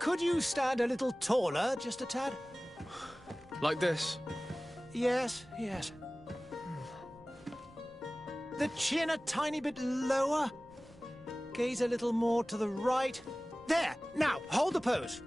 Could you stand a little taller, just a tad? Like this? Yes, yes. The chin a tiny bit lower. Gaze a little more to the right. There! Now, hold the pose.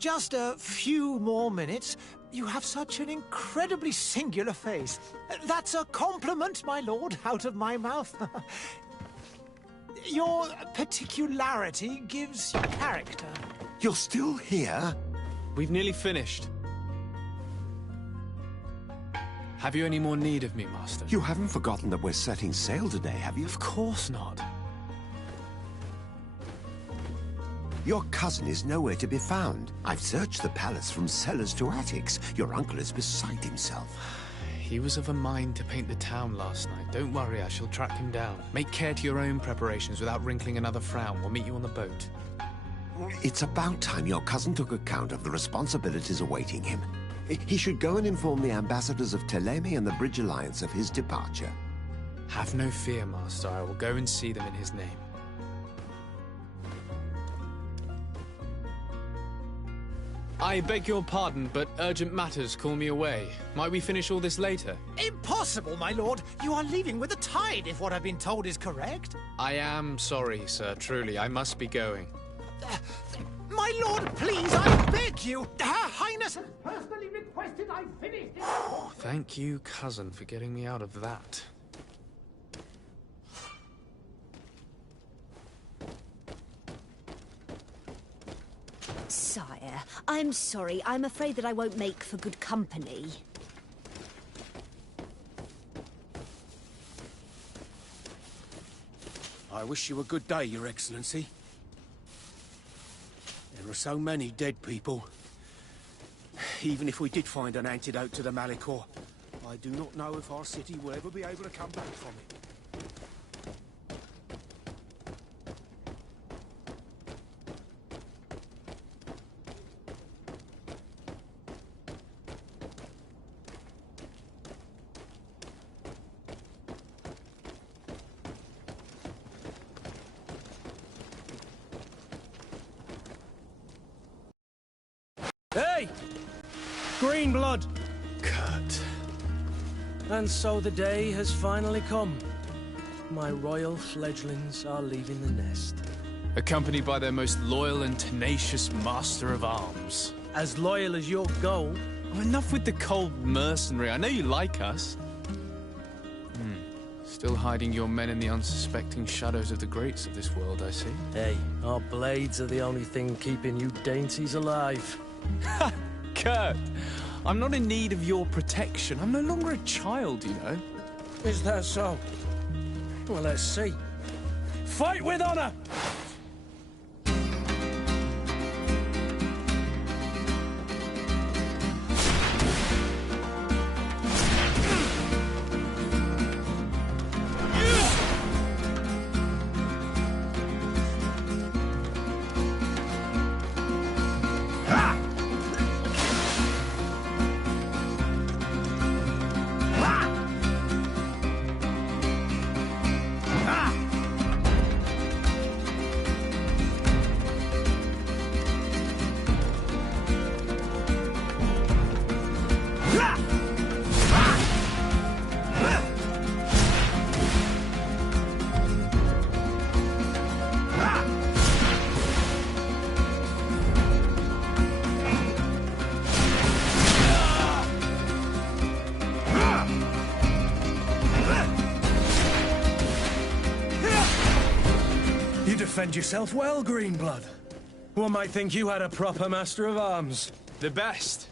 Just a few more minutes. You have such an incredibly singular face. That's a compliment, my lord, out of my mouth. Your particularity gives you character. You're still here? We've nearly finished. Have you any more need of me, Master? You haven't forgotten that we're setting sail today, have you? Of course not. Your cousin is nowhere to be found. I've searched the palace from cellars to attics. Your uncle is beside himself. He was of a mind to paint the town last night. Don't worry, I shall track him down. Make care to your own preparations without wrinkling another frown. We'll meet you on the boat. It's about time your cousin took account of the responsibilities awaiting him. He should go and inform the ambassadors of Teleme and the Bridge Alliance of his departure. Have no fear, Master. I will go and see them in his name. I beg your pardon, but urgent matters call me away. Might we finish all this later? Impossible, my lord. You are leaving with the tide, if what I've been told is correct. I am sorry, sir. Truly, I must be going. My lord, please, I beg you. Her Highness has personally requested I finish it. Thank you, cousin, for getting me out of that. Sire, I'm sorry. I'm afraid that I won't make for good company. I wish you a good day, Your Excellency. There are so many dead people. Even if we did find an antidote to the Malicor, I do not know if our city will ever be able to come back from it. Hey! Green blood! Kurt. And so the day has finally come. My royal fledglings are leaving the nest. Accompanied by their most loyal and tenacious master of arms. As loyal as your gold. Oh, enough with the cold mercenary. I know you like us. Still hiding your men in the unsuspecting shadows of the greats of this world, I see. Hey, our blades are the only thing keeping you dainties alive. Ha! Kurt! I'm not in need of your protection. I'm no longer a child, you know. Is that so? Well, let's see. Fight with honor! Defend yourself well, Greenblood. One might think you had a proper master of arms. The best.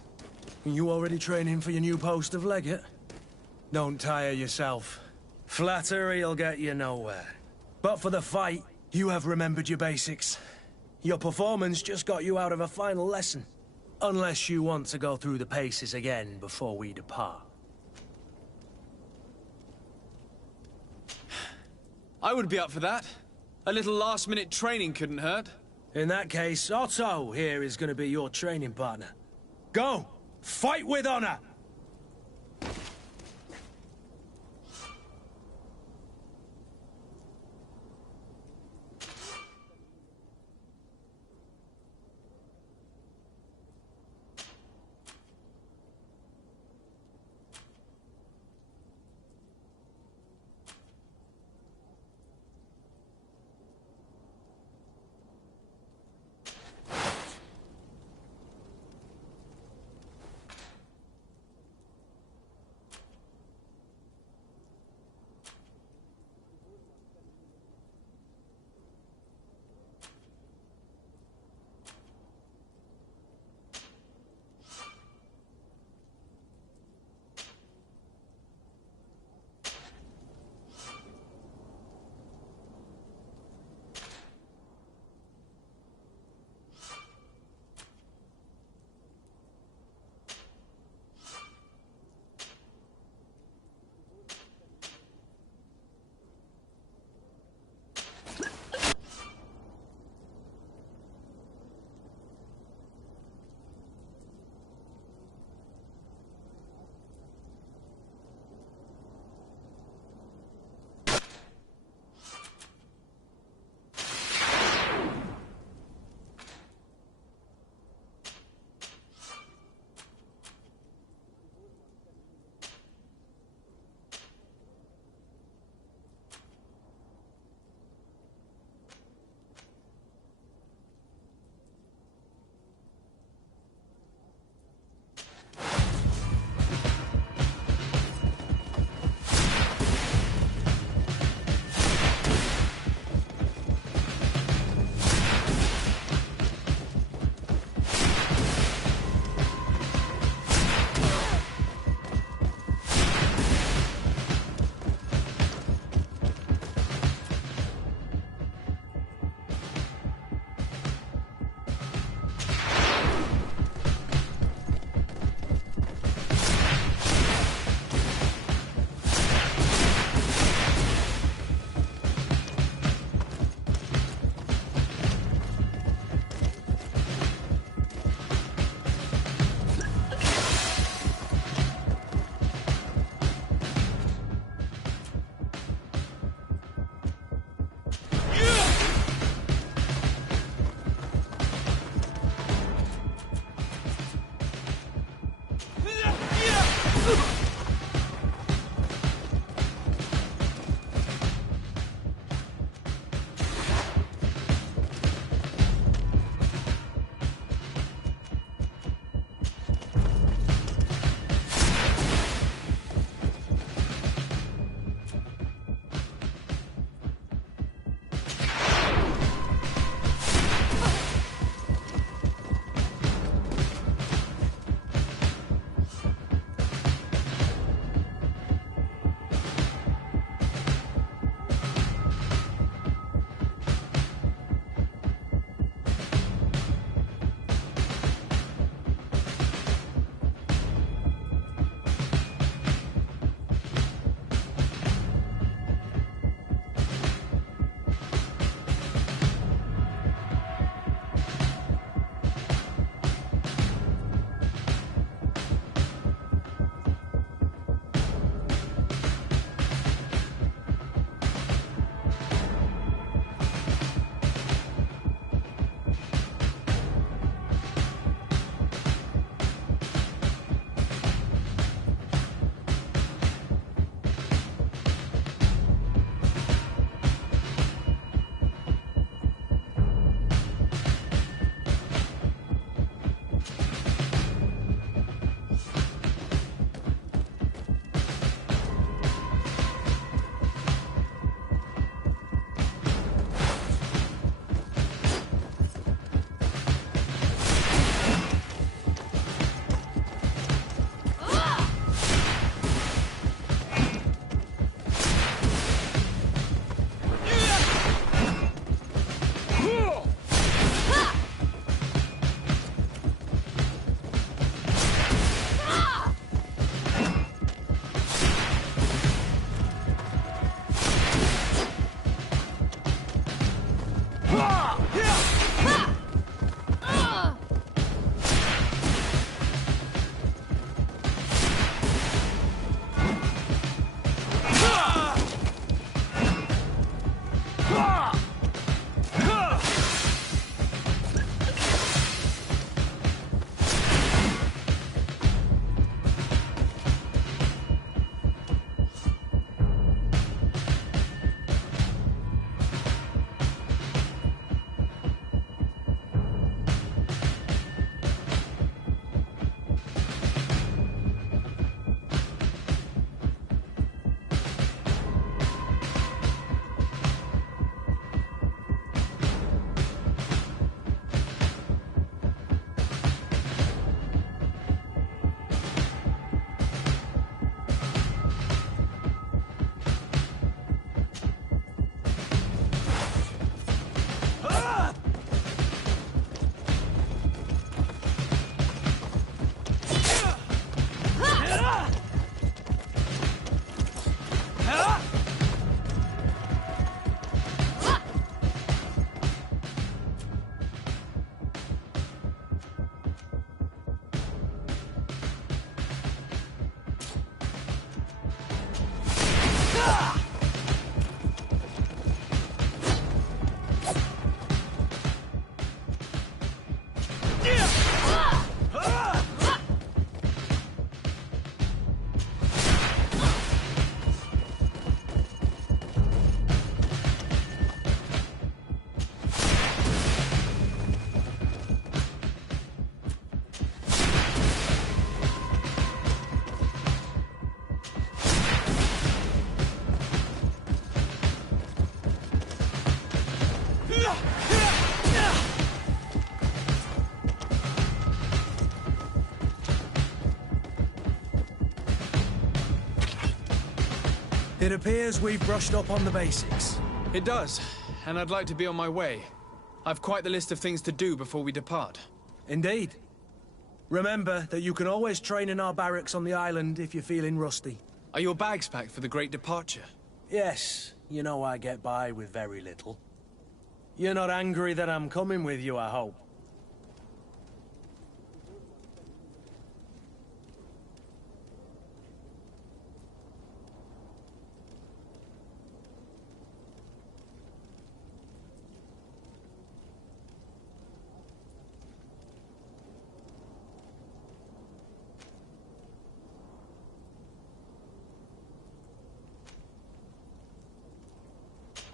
You already training for your new post of legate? Don't tire yourself. Flattery'll get you nowhere. But for the fight, you have remembered your basics. Your performance just got you out of a final lesson. Unless you want to go through the paces again before we depart. I would be up for that. A little last-minute training couldn't hurt. In that case, Otto here is going to be your training partner. Go! Fight with honor! It appears we've brushed up on the basics. It does, and I'd like to be on my way. I've quite the list of things to do before we depart. Indeed. Remember that you can always train in our barracks on the island if you're feeling rusty. Are your bags packed for the great departure? Yes, you know I get by with very little. You're not angry that I'm coming with you, I hope.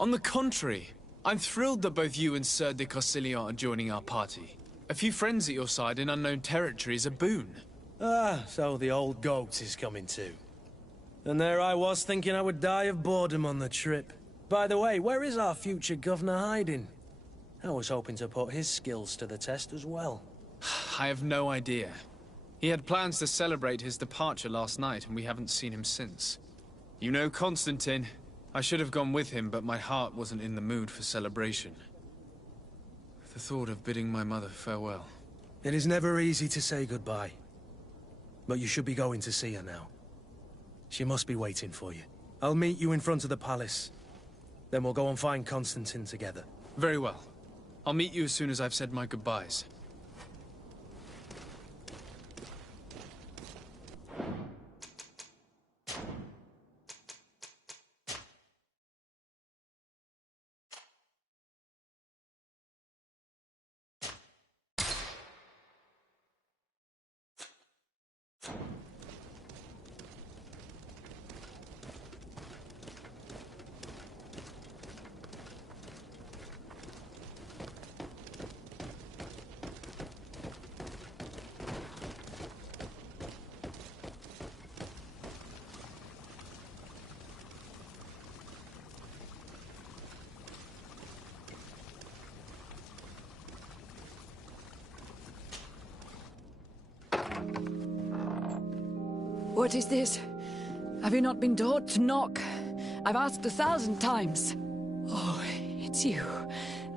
On the contrary, I'm thrilled that both you and Sir de Cossillon are joining our party. A few friends at your side in unknown territory is a boon. Ah, so the old goat is coming too. And there I was thinking I would die of boredom on the trip. By the way, where is our future governor hiding? I was hoping to put his skills to the test as well. I have no idea. He had plans to celebrate his departure last night, and we haven't seen him since. You know Constantine. I should have gone with him, but my heart wasn't in the mood for celebration. The thought of bidding my mother farewell. It is never easy to say goodbye. But you should be going to see her now. She must be waiting for you. I'll meet you in front of the palace. Then we'll go and find Constantine together. Very well. I'll meet you as soon as I've said my goodbyes. What is this? Have you not been taught to knock? I've asked 1,000 times. Oh, it's you,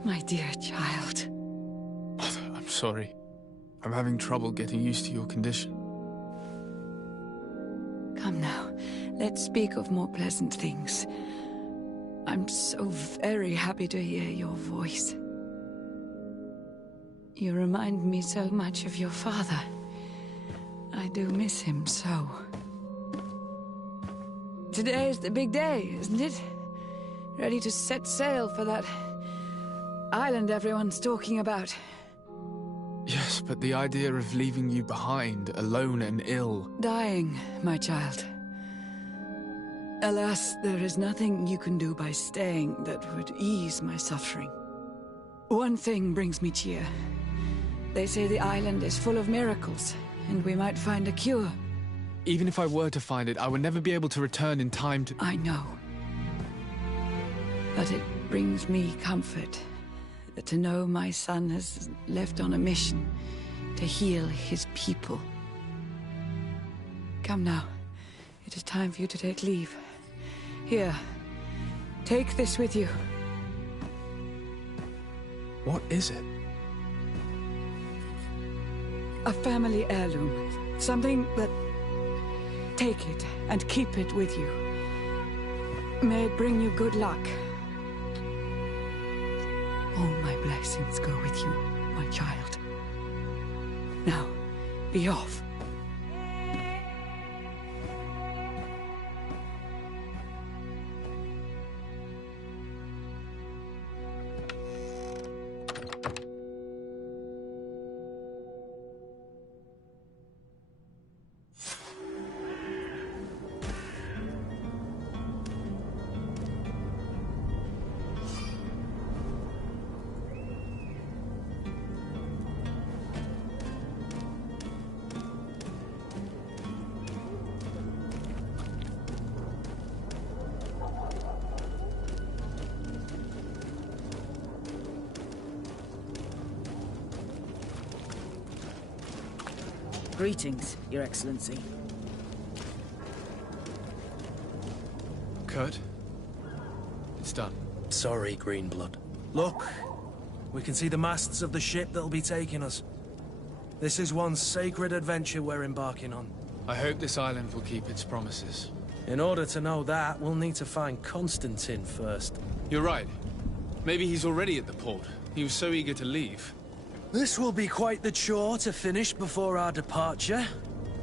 my dear child. Mother, I'm sorry. I'm having trouble getting used to your condition. Come now, let's speak of more pleasant things. I'm so very happy to hear your voice. You remind me so much of your father. I do miss him so. Today is the big day, isn't it? Ready to set sail for that island everyone's talking about. Yes, but the idea of leaving you behind, alone and ill... Dying, my child. Alas, there is nothing you can do by staying that would ease my suffering. One thing brings me cheer. They say the island is full of miracles, and we might find a cure. Even if I were to find it, I would never be able to return in time to... I know. But it brings me comfort to know my son has left on a mission to heal his people. Come now. It is time for you to take leave. Here, take this with you. What is it? A family heirloom. Something that... Take it and keep it with you. May it bring you good luck. All my blessings go with you, my child. Now, be off. Greetings, Your Excellency. Kurt, it's done. Sorry, Greenblood. Look, we can see the masts of the ship that'll be taking us. This is one sacred adventure we're embarking on. I hope this island will keep its promises. In order to know that, we'll need to find Constantine first. You're right. Maybe he's already at the port. He was so eager to leave. This will be quite the chore to finish before our departure.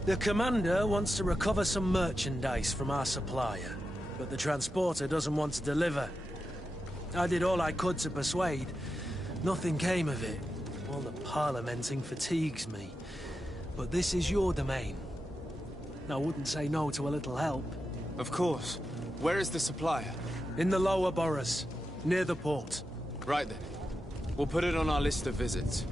The commander wants to recover some merchandise from our supplier, but the transporter doesn't want to deliver. I did all I could to persuade. Nothing came of it. All the parliamenting fatigues me. But this is your domain. I wouldn't say no to a little help. Of course. Where is the supplier? In the lower boroughs, near the port. Right then. We'll put it on our list of visits.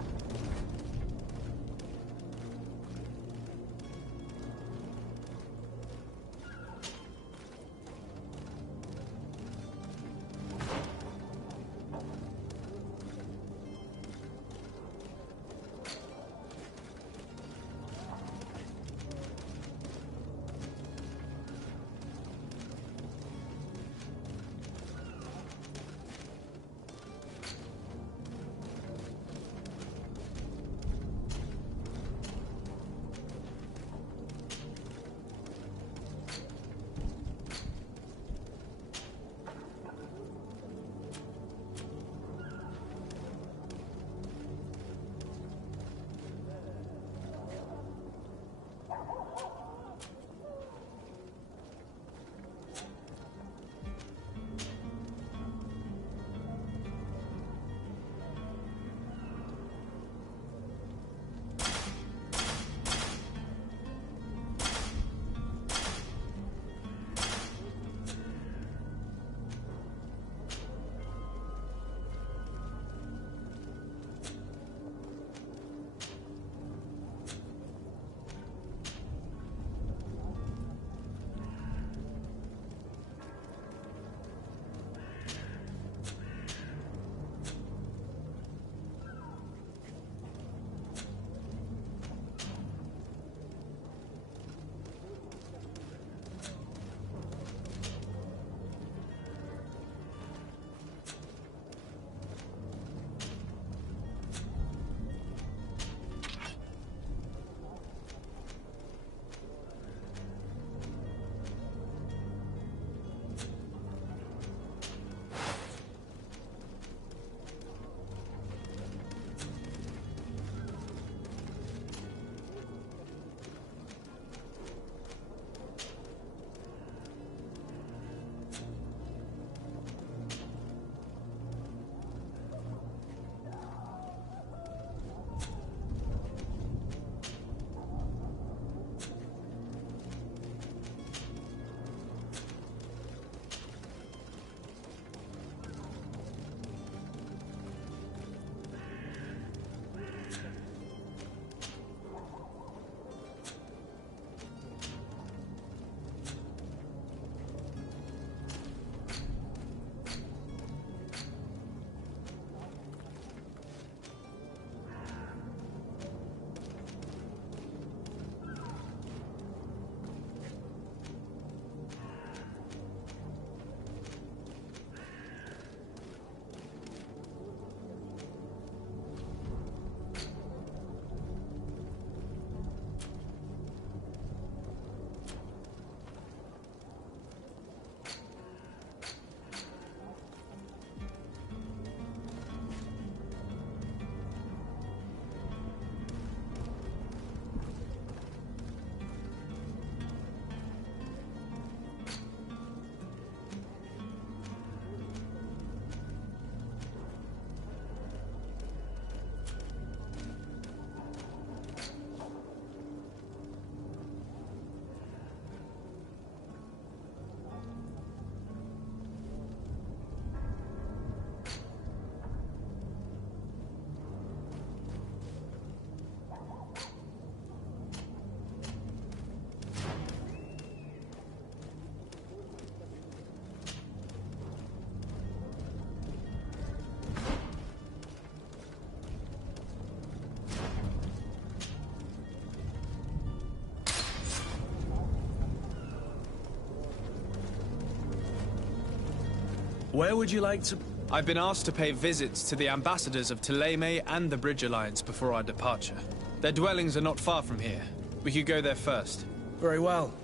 Where would you like to... I've been asked to pay visits to the ambassadors of Thélème and the Bridge Alliance before our departure. Their dwellings are not far from here. We could go there first. Very well.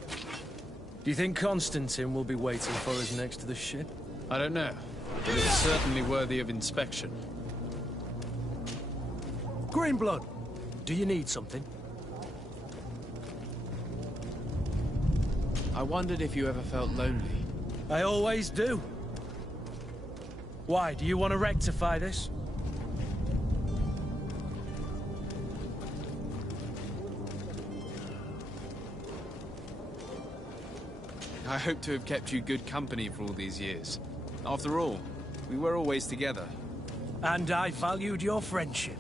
Do you think Constantine will be waiting for us next to the ship? I don't know, but it's certainly worthy of inspection. Greenblood, do you need something? I wondered if you ever felt lonely. I always do. Why, do you want to rectify this? I hope to have kept you good company for all these years. After all, we were always together. And I valued your friendship.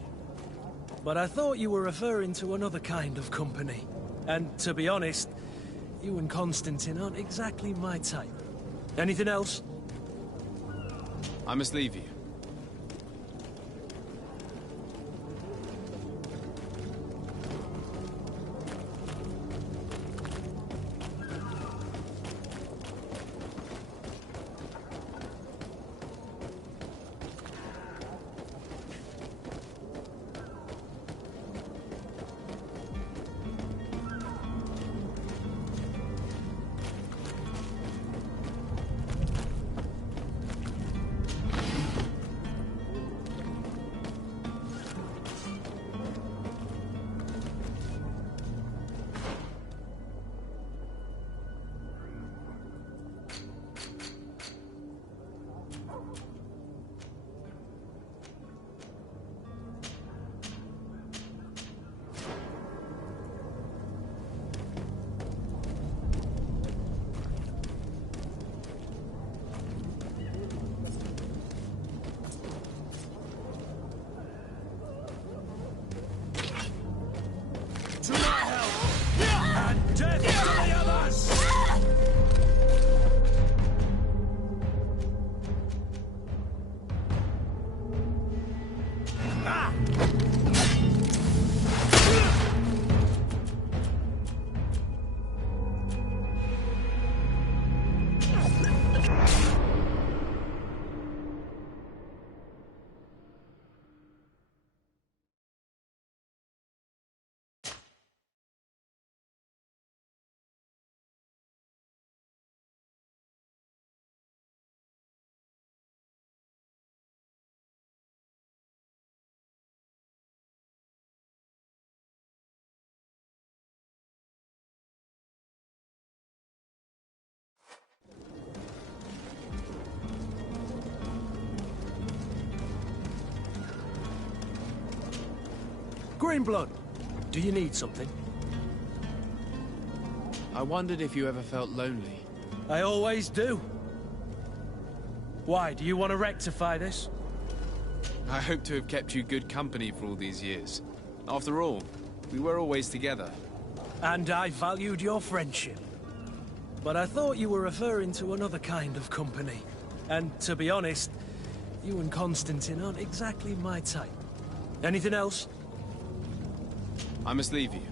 But I thought you were referring to another kind of company. And to be honest, you and Constantine aren't exactly my type. Anything else? I must leave you. To my help! And death to the others! Greenblood, do you need something? I wondered if you ever felt lonely. I always do. Why, do you want to rectify this? I hope to have kept you good company for all these years. After all, we were always together. And I valued your friendship. But I thought you were referring to another kind of company. And to be honest, you and Constantine aren't exactly my type. Anything else? I must leave you.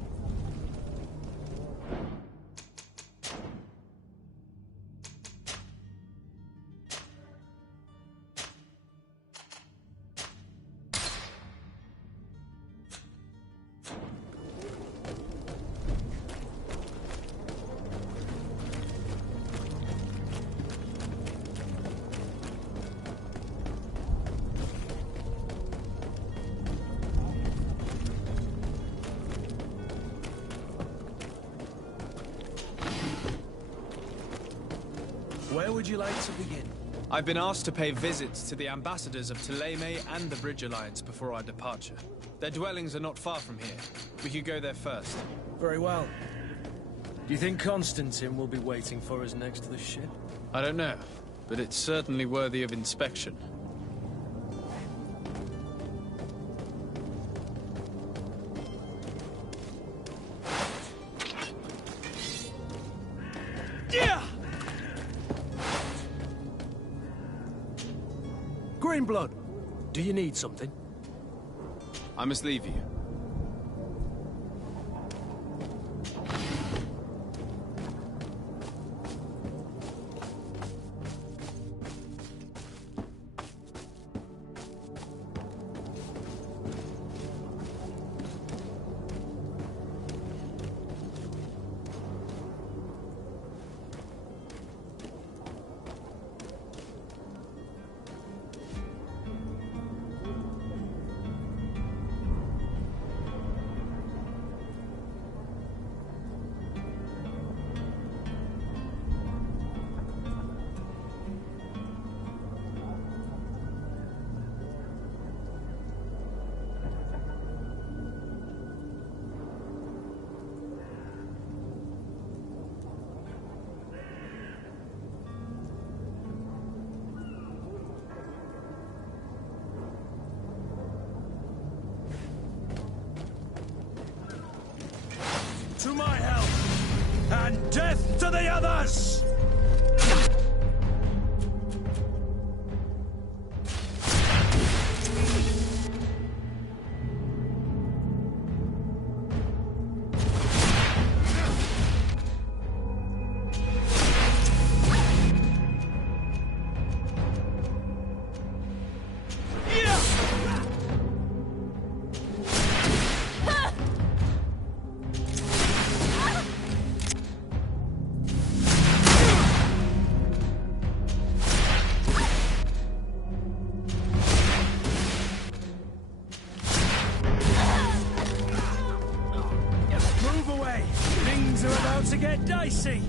Where would you like to begin? I've been asked to pay visits to the ambassadors of Thélème and the Bridge Alliance before our departure. Their dwellings are not far from here. We could go there first. Very well. Do you think Constantine will be waiting for us next to the ship? I don't know, but it's certainly worthy of inspection. Greenblood, do you need something? I must leave you. to my help, and death to the others! To get dicey.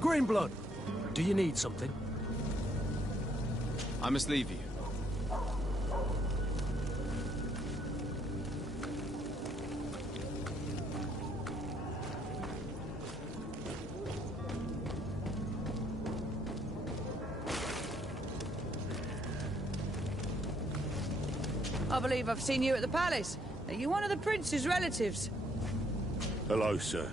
Greenblood, do you need something? I must leave you. I believe I've seen you at the palace. Are you one of the prince's relatives? Hello, sir.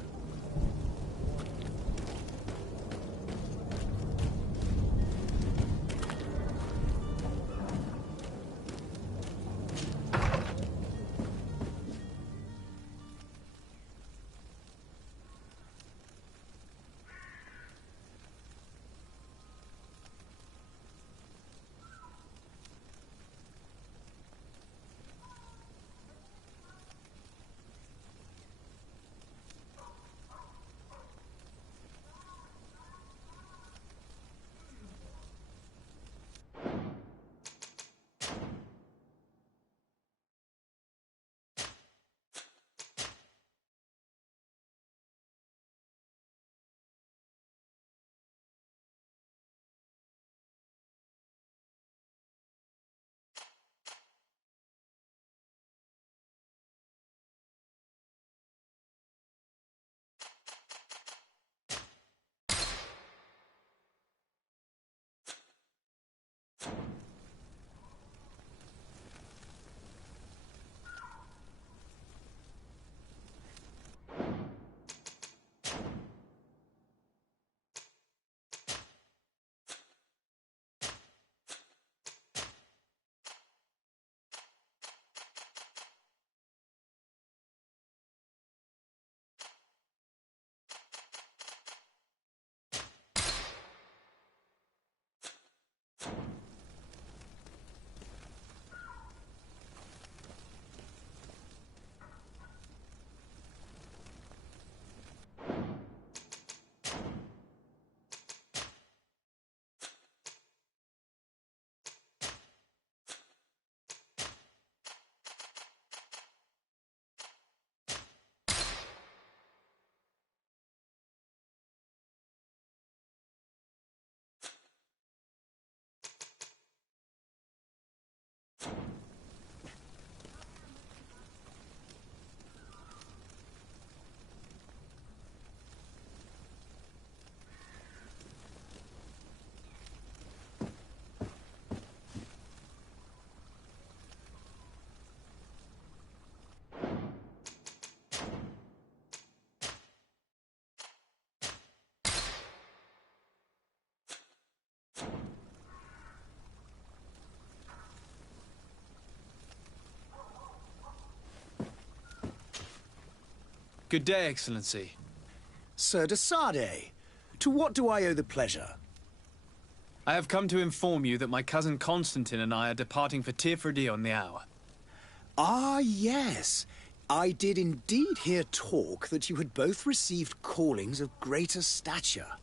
Good day, Excellency. Sir de Sade, to what do I owe the pleasure? I have come to inform you that my cousin Constantine and I are departing for Tirfredi on the hour. Ah, yes. I did indeed hear talk that you had both received callings of greater stature.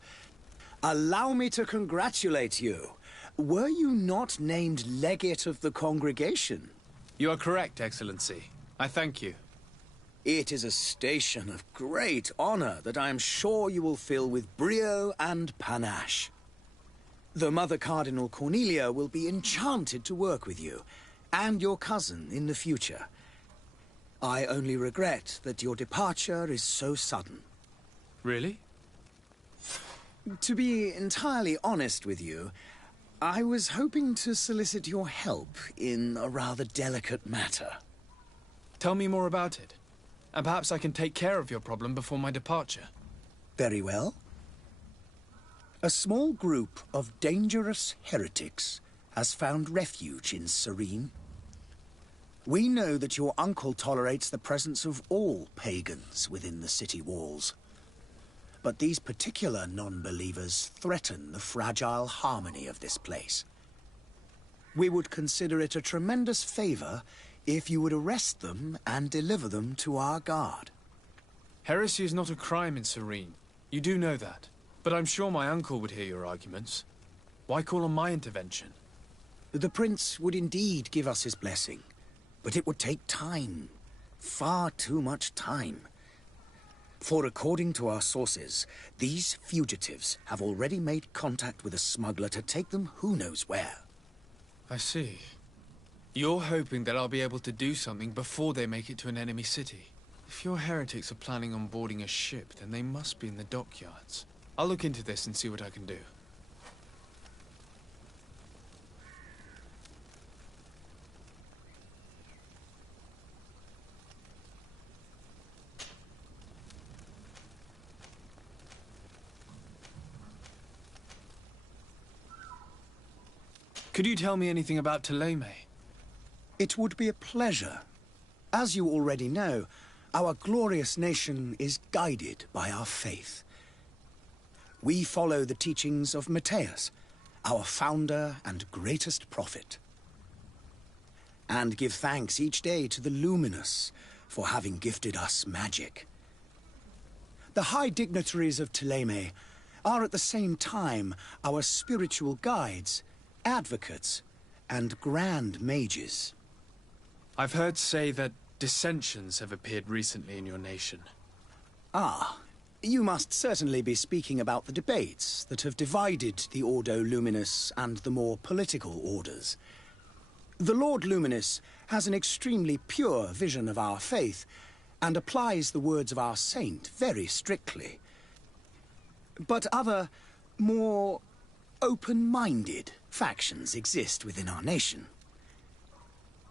Allow me to congratulate you. Were you not named legate of the congregation? You are correct, Excellency. I thank you. It is a station of great honor that I am sure you will fill with brio and panache. The Mother Cardinal Cornelia will be enchanted to work with you, and your cousin in the future. I only regret that your departure is so sudden. Really? To be entirely honest with you, I was hoping to solicit your help in a rather delicate matter. Tell me more about it. And perhaps I can take care of your problem before my departure. Very well. A small group of dangerous heretics has found refuge in Serene. We know that your uncle tolerates the presence of all pagans within the city walls. But these particular non-believers threaten the fragile harmony of this place. We would consider it a tremendous favor if you would arrest them and deliver them to our guard. Heresy is not a crime in Serene. You do know that. But I'm sure my uncle would hear your arguments. Why call on my intervention? The prince would indeed give us his blessing, but it would take time. Far too much time. For according to our sources, these fugitives have already made contact with a smuggler to take them who knows where. I see. You're hoping that I'll be able to do something before they make it to an enemy city. If your heretics are planning on boarding a ship, then they must be in the dockyards. I'll look into this and see what I can do. Could you tell me anything about Thélème? It would be a pleasure. As you already know, our glorious nation is guided by our faith. We follow the teachings of Matthias, our founder and greatest prophet, and give thanks each day to the Luminous for having gifted us magic. The high dignitaries of Thélème are at the same time our spiritual guides, advocates, and grand mages. I've heard say that dissensions have appeared recently in your nation. Ah, you must certainly be speaking about the debates that have divided the Ordo Luminous and the more political orders. The Lord Luminous has an extremely pure vision of our faith and applies the words of our saint very strictly. But other, more open-minded factions exist within our nation.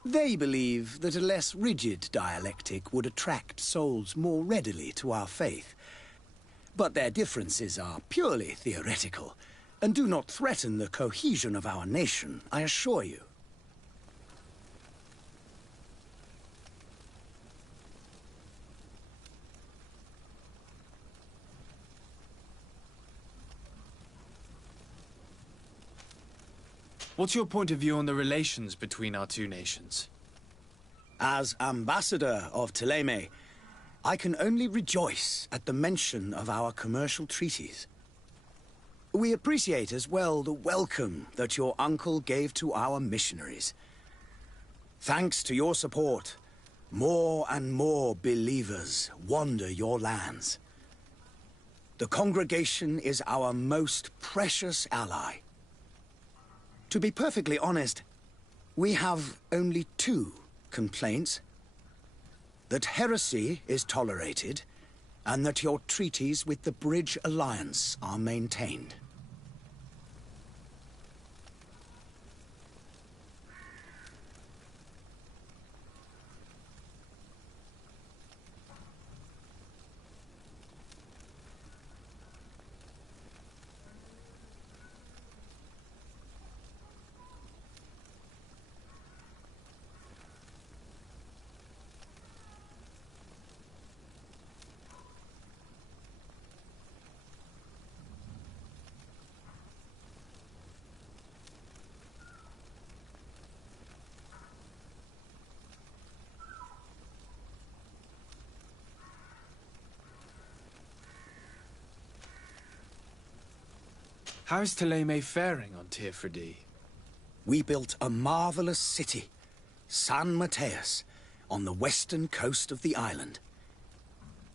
They believe that a less rigid dialectic would attract souls more readily to our faith. But their differences are purely theoretical, and do not threaten the cohesion of our nation, I assure you. What's your point of view on the relations between our two nations? As ambassador of Thélème, I can only rejoice at the mention of our commercial treaties. We appreciate as well the welcome that your uncle gave to our missionaries. Thanks to your support, more and more believers wander your lands. The congregation is our most precious ally. To be perfectly honest, we have only two complaints. That heresy is tolerated, and that your treaties with the Bridge Alliance are maintained. How is Thélème faring on Tier We built a marvelous city, San Matthias, on the western coast of the island.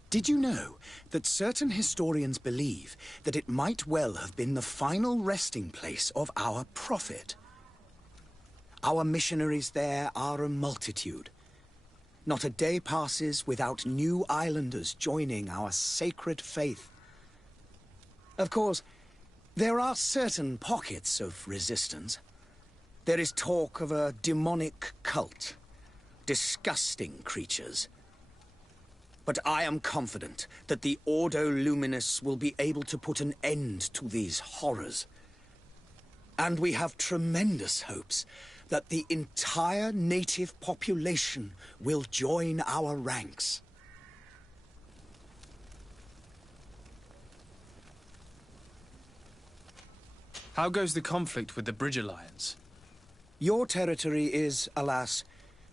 Did you know that certain historians believe that it might well have been the final resting place of our prophet? Our missionaries there are a multitude. Not a day passes without new islanders joining our sacred faith. Of course, there are certain pockets of resistance. There is talk of a demonic cult, disgusting creatures. But I am confident that the Ordo Luminous will be able to put an end to these horrors. And we have tremendous hopes that the entire native population will join our ranks. How goes the conflict with the Bridge Alliance? Your territory is, alas,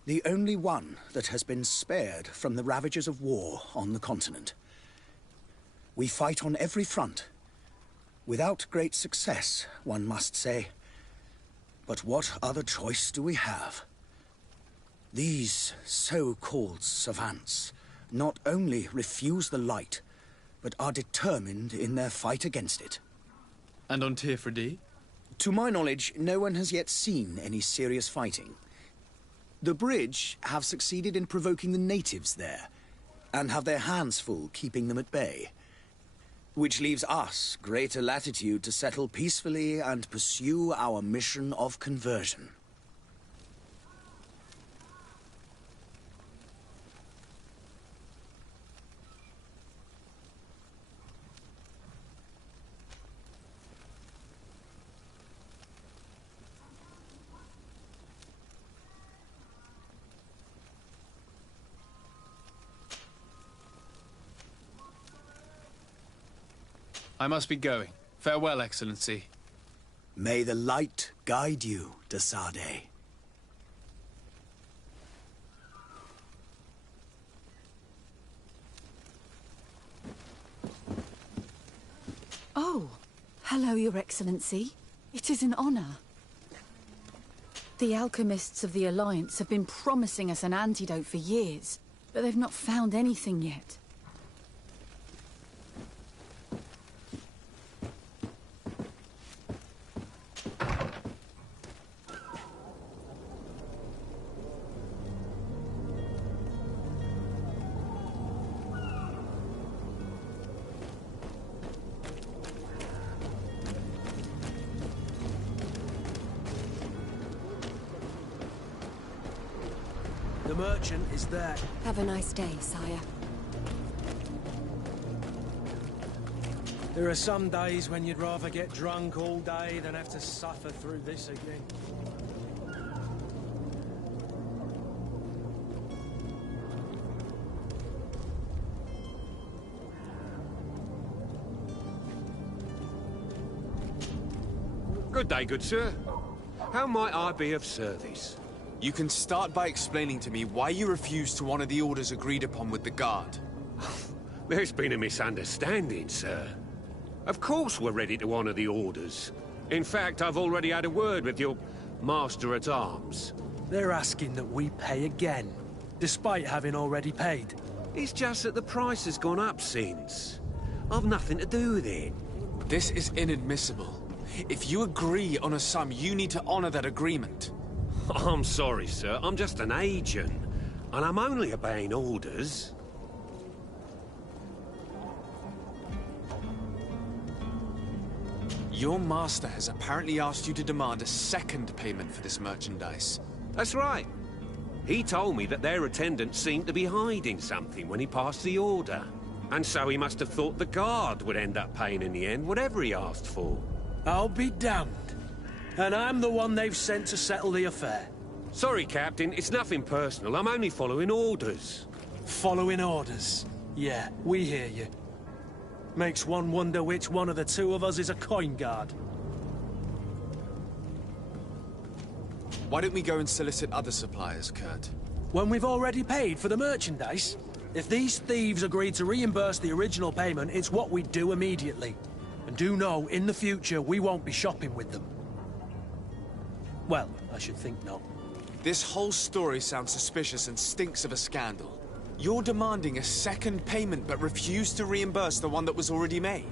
the only one that has been spared from the ravages of war on the continent. We fight on every front. Without great success, one must say. But what other choice do we have? These so-called savants not only refuse the light, but are determined in their fight against it. And on Tirfredi? To my knowledge, no one has yet seen any serious fighting. The bridge have succeeded in provoking the natives there, and have their hands full keeping them at bay. Which leaves us greater latitude to settle peacefully and pursue our mission of conversion. I must be going. Farewell, Excellency. May the light guide you, de Sade. Oh, hello, Your Excellency. It is an honor. The alchemists of the Alliance have been promising us an antidote for years, but they've not found anything yet. The merchant is there. Have a nice day, sire. There are some days when you'd rather get drunk all day than have to suffer through this again. Good day, good sir. How might I be of service? You can start by explaining to me why you refused to honor the orders agreed upon with the guard. There's been a misunderstanding, sir. Of course we're ready to honor the orders. In fact, I've already had a word with your master-at-arms. They're asking that we pay again, despite having already paid. It's just that the price has gone up since. I've nothing to do with it. This is inadmissible. If you agree on a sum, you need to honor that agreement. I'm sorry, sir. I'm just an agent. And I'm only obeying orders. Your master has apparently asked you to demand a second payment for this merchandise. That's right. He told me that their attendants seemed to be hiding something when he passed the order. And so he must have thought the guard would end up paying in the end, whatever he asked for. I'll be damned. And I'm the one they've sent to settle the affair. Sorry, Captain. It's nothing personal. I'm only following orders. Following orders? Yeah, we hear you. Makes one wonder which one of the two of us is a coin guard. Why don't we go and solicit other suppliers, Kurt? When we've already paid for the merchandise? If these thieves agreed to reimburse the original payment, it's what we'd do immediately. And do know, in the future, we won't be shopping with them. Well, I should think not. This whole story sounds suspicious and stinks of a scandal. You're demanding a second payment but refuse to reimburse the one that was already made.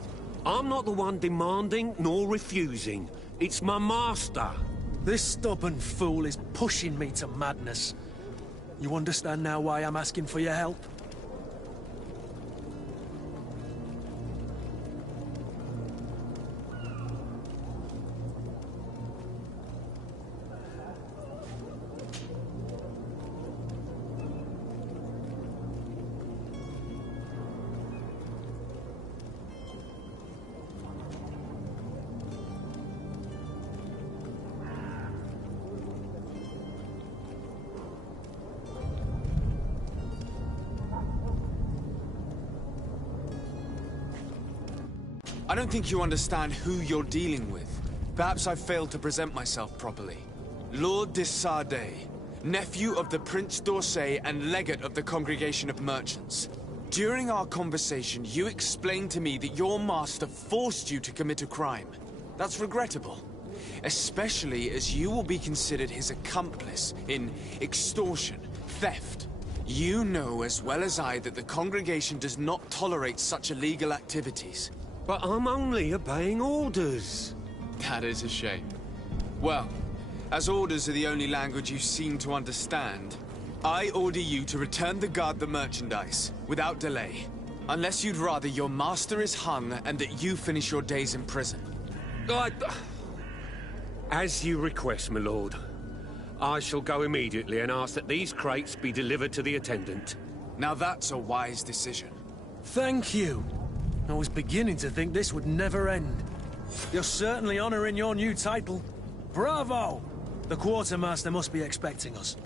I'm not the one demanding nor refusing. It's my master. This stubborn fool is pushing me to madness. You understand now why I'm asking for your help? I don't think you understand who you're dealing with. Perhaps I failed to present myself properly. Lord de Sade, nephew of the Prince d'Orsay and legate of the Congregation of Merchants. During our conversation, you explained to me that your master forced you to commit a crime. That's regrettable, especially as you will be considered his accomplice in extortion, theft, You know as well as I that the congregation does not tolerate such illegal activities. But I'm only obeying orders. That is a shame. Well, as orders are the only language you seem to understand, I order you to return the guard the merchandise, without delay. Unless you'd rather your master is hung and that you finish your days in prison. As you request, my lord. I shall go immediately and ask that these crates be delivered to the attendant. Now that's a wise decision. Thank you. I was beginning to think this would never end. You're certainly honoring your new title. Bravo! The quartermaster must be expecting us.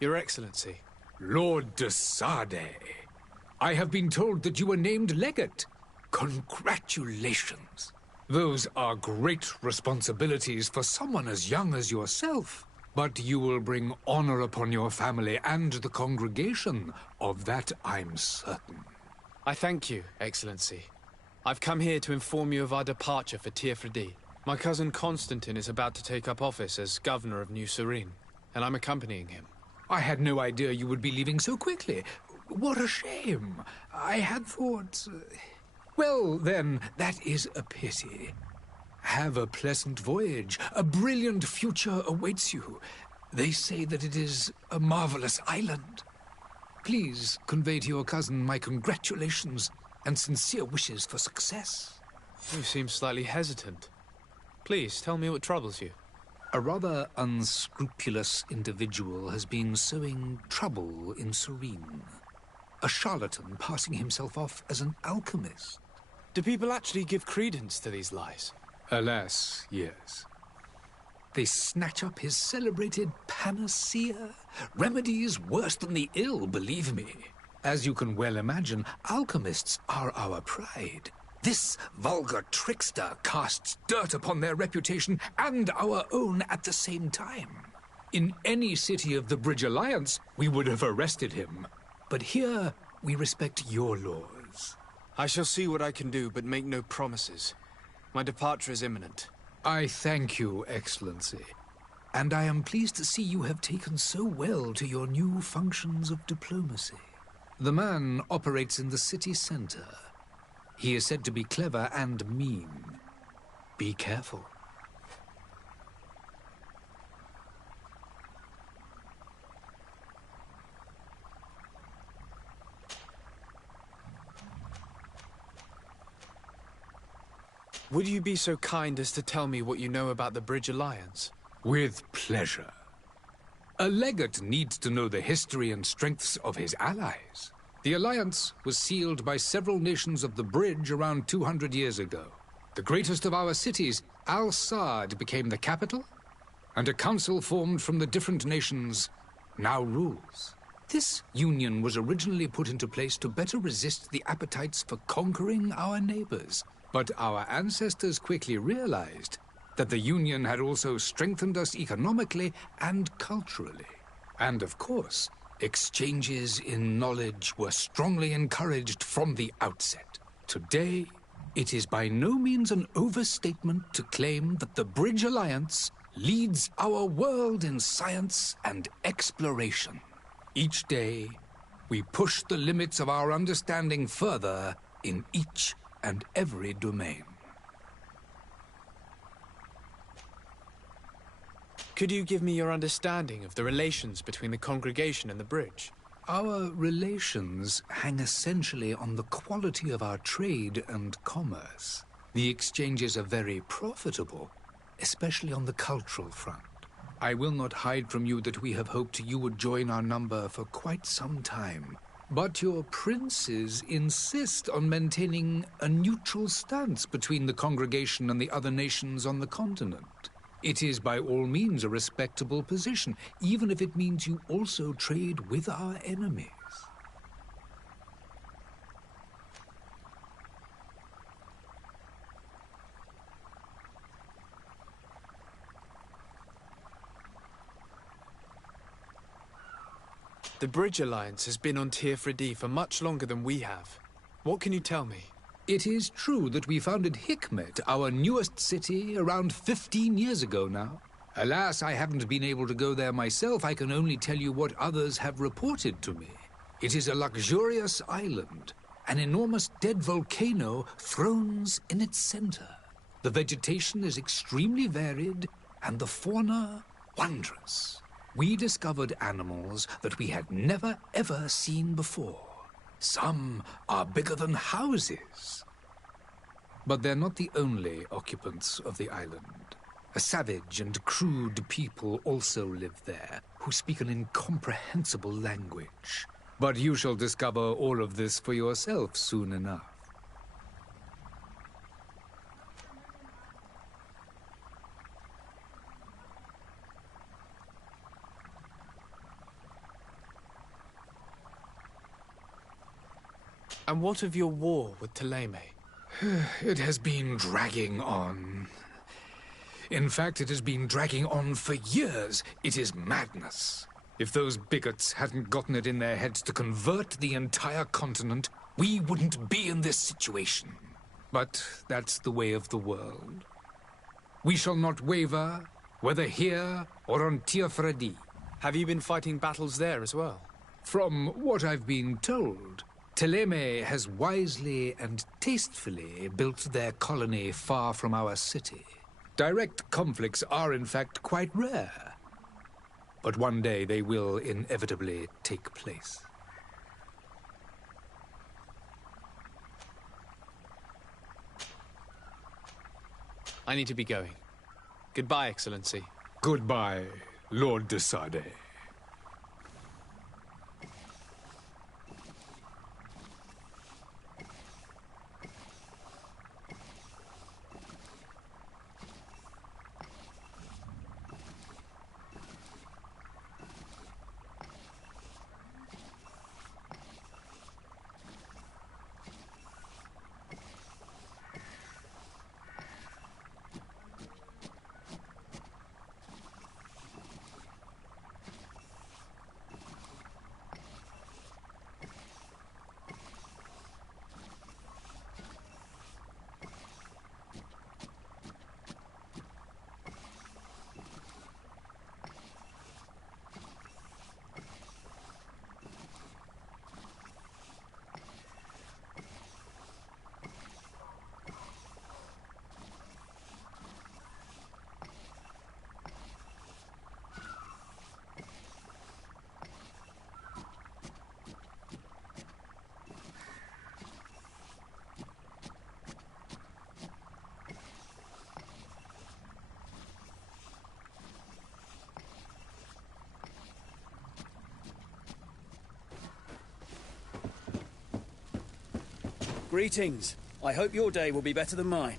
Your Excellency. Lord de Sade, I have been told that you were named legate. Congratulations. Those are great responsibilities for someone as young as yourself. But you will bring honor upon your family and the congregation. Of that I'm certain. I thank you, Excellency. I've come here to inform you of our departure for Tirfredi. My cousin Constantine is about to take up office as governor of New Serene, and I'm accompanying him. I had no idea you would be leaving so quickly. What a shame. I had thought... Well, then, that is a pity. Have a pleasant voyage. A brilliant future awaits you. They say that it is a marvelous island. Please convey to your cousin my congratulations and sincere wishes for success. You seem slightly hesitant. Please, tell me what troubles you. A rather unscrupulous individual has been sowing trouble in Serene. A charlatan passing himself off as an alchemist. Do people actually give credence to these lies? Alas, yes. They snatch up his celebrated panacea. Remedies worse than the ill, believe me. As you can well imagine, alchemists are our pride. This vulgar trickster casts dirt upon their reputation and our own at the same time. In any city of the Bridge Alliance, we would have arrested him. But here, we respect your laws. I shall see what I can do, but make no promises. My departure is imminent. I thank you, Excellency. And I am pleased to see you have taken so well to your new functions of diplomacy. The man operates in the city center. He is said to be clever and mean. Be careful. Would you be so kind as to tell me what you know about the Bridge Alliance? With pleasure. A legate needs to know the history and strengths of his allies. The alliance was sealed by several nations of the Bridge around 200 years ago. The greatest of our cities, Al-Saad, became the capital, and a council formed from the different nations now rules. This union was originally put into place to better resist the appetites for conquering our neighbors. But our ancestors quickly realized that the Union had also strengthened us economically and culturally. And of course, exchanges in knowledge were strongly encouraged from the outset. Today, it is by no means an overstatement to claim that the Bridge Alliance leads our world in science and exploration. Each day, we push the limits of our understanding further in each and every domain. Could you give me your understanding of the relations between the congregation and the Bridge? Our relations hang essentially on the quality of our trade and commerce. The exchanges are very profitable, especially on the cultural front. I will not hide from you that we have hoped you would join our number for quite some time. But your princes insist on maintaining a neutral stance between the congregation and the other nations on the continent. It is by all means a respectable position, even if it means you also trade with our enemies. The Bridge Alliance has been on Tir-Fredi for much longer than we have. What can you tell me? It is true that we founded Hikmet, our newest city, around 15 years ago now. Alas, I haven't been able to go there myself. I can only tell you what others have reported to me. It is a luxurious island. An enormous dead volcano thrones in its center. The vegetation is extremely varied, and the fauna wondrous. We discovered animals that we had never ever seen before. Some are bigger than houses. But they're not the only occupants of the island. A savage and crude people also live there, who speak an incomprehensible language. But you shall discover all of this for yourself soon enough. And what of your war with Thélème? It has been dragging on. In fact, it has been dragging on for years. It is madness. If those bigots hadn't gotten it in their heads to convert the entire continent, we wouldn't be in this situation. But that's the way of the world. We shall not waver, whether here or on Tir-Fredi. Have you been fighting battles there as well? From what I've been told, Thélème has wisely and tastefully built their colony far from our city. Direct conflicts are, in fact, quite rare. But one day they will inevitably take place. I need to be going. Goodbye, Excellency. Goodbye, Lord de Sade. Greetings. I hope your day will be better than mine.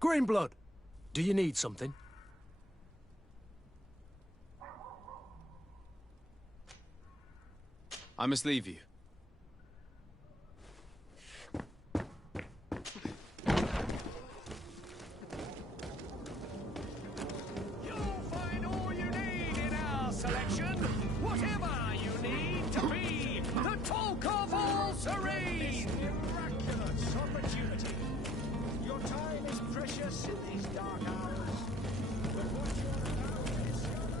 Greenblood, do you need something? I must leave you. You'll find all you need in our selection. Whatever you need to be the talk of all serene. Miraculous opportunity. Your time is precious in these dark hours. But what you're about to discover...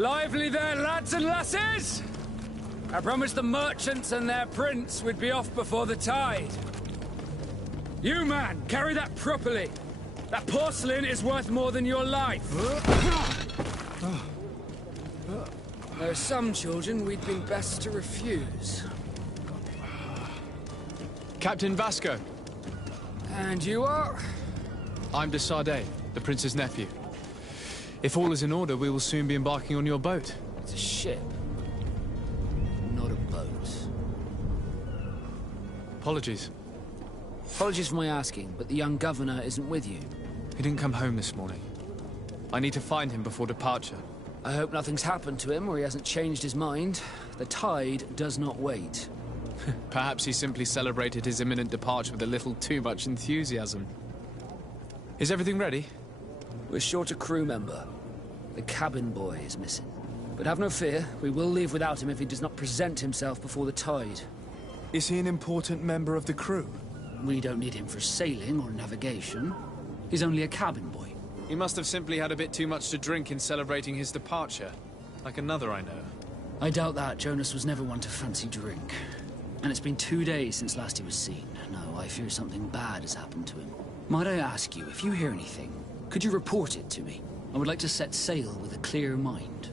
Lively there, lads and lasses! I promised the merchants and their prince we'd be off before the tide. You, man, carry that properly. That porcelain is worth more than your life. There are some children we'd been best to refuse. Captain Vasco. And you are? I'm de Sardet, the prince's nephew. If all is in order, we will soon be embarking on your boat. It's a ship, not a boat. Apologies. Apologies for my asking, but the young governor isn't with you. He didn't come home this morning. I need to find him before departure. I hope nothing's happened to him or he hasn't changed his mind. The tide does not wait. Perhaps he simply celebrated his imminent departure with a little too much enthusiasm. Is everything ready? We're short a crew member. The cabin boy is missing. But have no fear, we will leave without him if he does not present himself before the tide. Is he an important member of the crew? We don't need him for sailing or navigation. He's only a cabin boy. He must have simply had a bit too much to drink in celebrating his departure. Like another I know. I doubt that. Jonas was never one to fancy drink. And it's been 2 days since last he was seen. No, I fear something bad has happened to him. Might I ask you, if you hear anything, could you report it to me? I would like to set sail with a clear mind.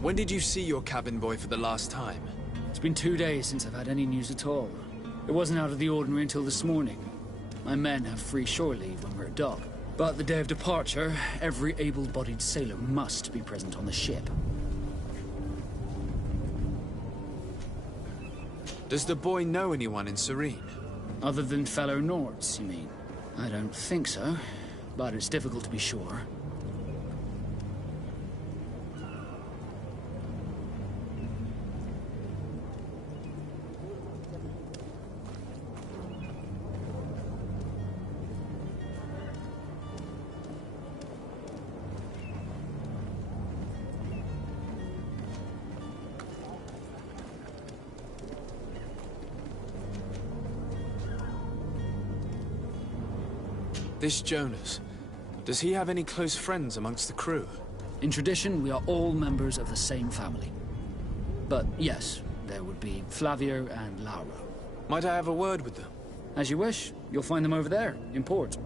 When did you see your cabin boy for the last time? It's been 2 days since I've had any news at all. It wasn't out of the ordinary until this morning. My men have free shore leave when we're at dock. But the day of departure, every able-bodied sailor must be present on the ship. Does the boy know anyone in Serene? Other than fellow Nords, you mean? I don't think so, but it's difficult to be sure. This Jonas, does he have any close friends amongst the crew? In tradition, we are all members of the same family. But yes, there would be Flavio and Lauro. Might I have a word with them? As you wish. You'll find them over there, in port.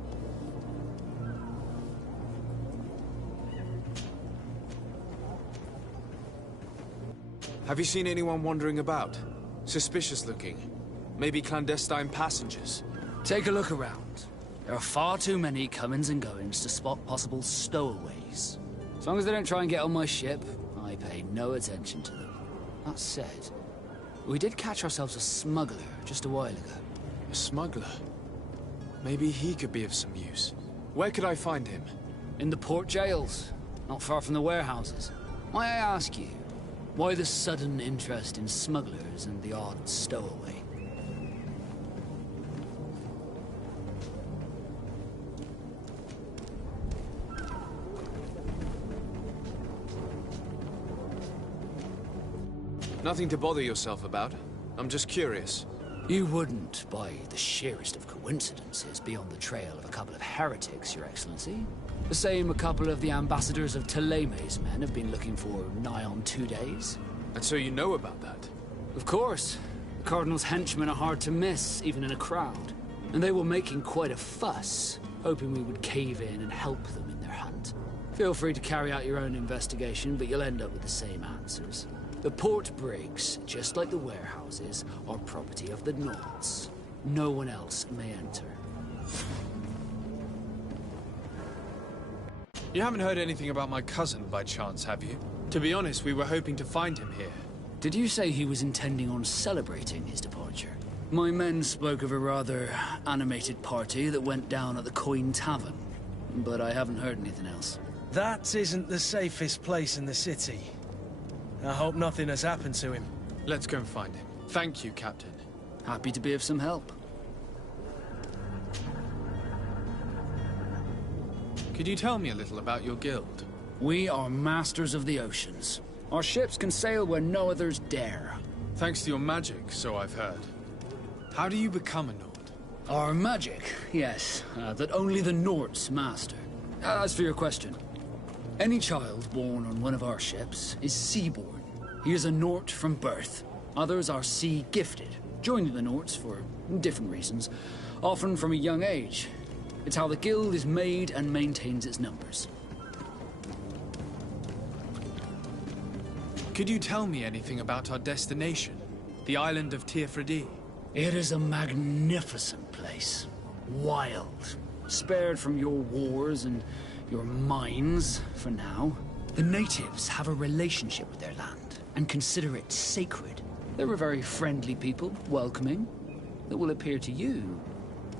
Have you seen anyone wandering about? Suspicious looking? Maybe clandestine passengers? Take a look around. There are far too many comings and goings to spot possible stowaways. As long as they don't try and get on my ship, I pay no attention to them. That said, we did catch ourselves a smuggler just a while ago. A smuggler? Maybe he could be of some use. Where could I find him? In the port jails, not far from the warehouses. May I ask you, why the sudden interest in smugglers and the odd stowaway? Nothing to bother yourself about. I'm just curious. You wouldn't, by the sheerest of coincidences, be on the trail of a couple of heretics, Your Excellency. The same a couple of the ambassadors of Teleme's men have been looking for nigh on 2 days. And so you know about that? Of course. The Cardinal's henchmen are hard to miss, even in a crowd. And they were making quite a fuss, hoping we would cave in and help them in their hunt. Feel free to carry out your own investigation, but you'll end up with the same answers. The port brigs, just like the warehouses, are property of the Nords. No one else may enter. You haven't heard anything about my cousin by chance, have you? To be honest, we were hoping to find him here. Did you say he was intending on celebrating his departure? My men spoke of a rather animated party that went down at the Coin Tavern, but I haven't heard anything else. That isn't the safest place in the city. I hope nothing has happened to him. Let's go and find him. Thank you, Captain. Happy to be of some help. Could you tell me a little about your guild? We are masters of the oceans. Our ships can sail where no others dare. Thanks to your magic, so I've heard. How do you become a Nord? Our magic, yes, that only the Nords master. As for your question, any child born on one of our ships is sea-born. He is a Nord from birth. Others are sea-gifted, joining the Nords for different reasons, often from a young age. It's how the guild is made and maintains its numbers. Could you tell me anything about our destination? The island of Tirfredi? It is a magnificent place. Wild. Spared from your wars and your mines, for now. The natives have a relationship with their land and consider it sacred. They're a very friendly people, welcoming, that will appear to you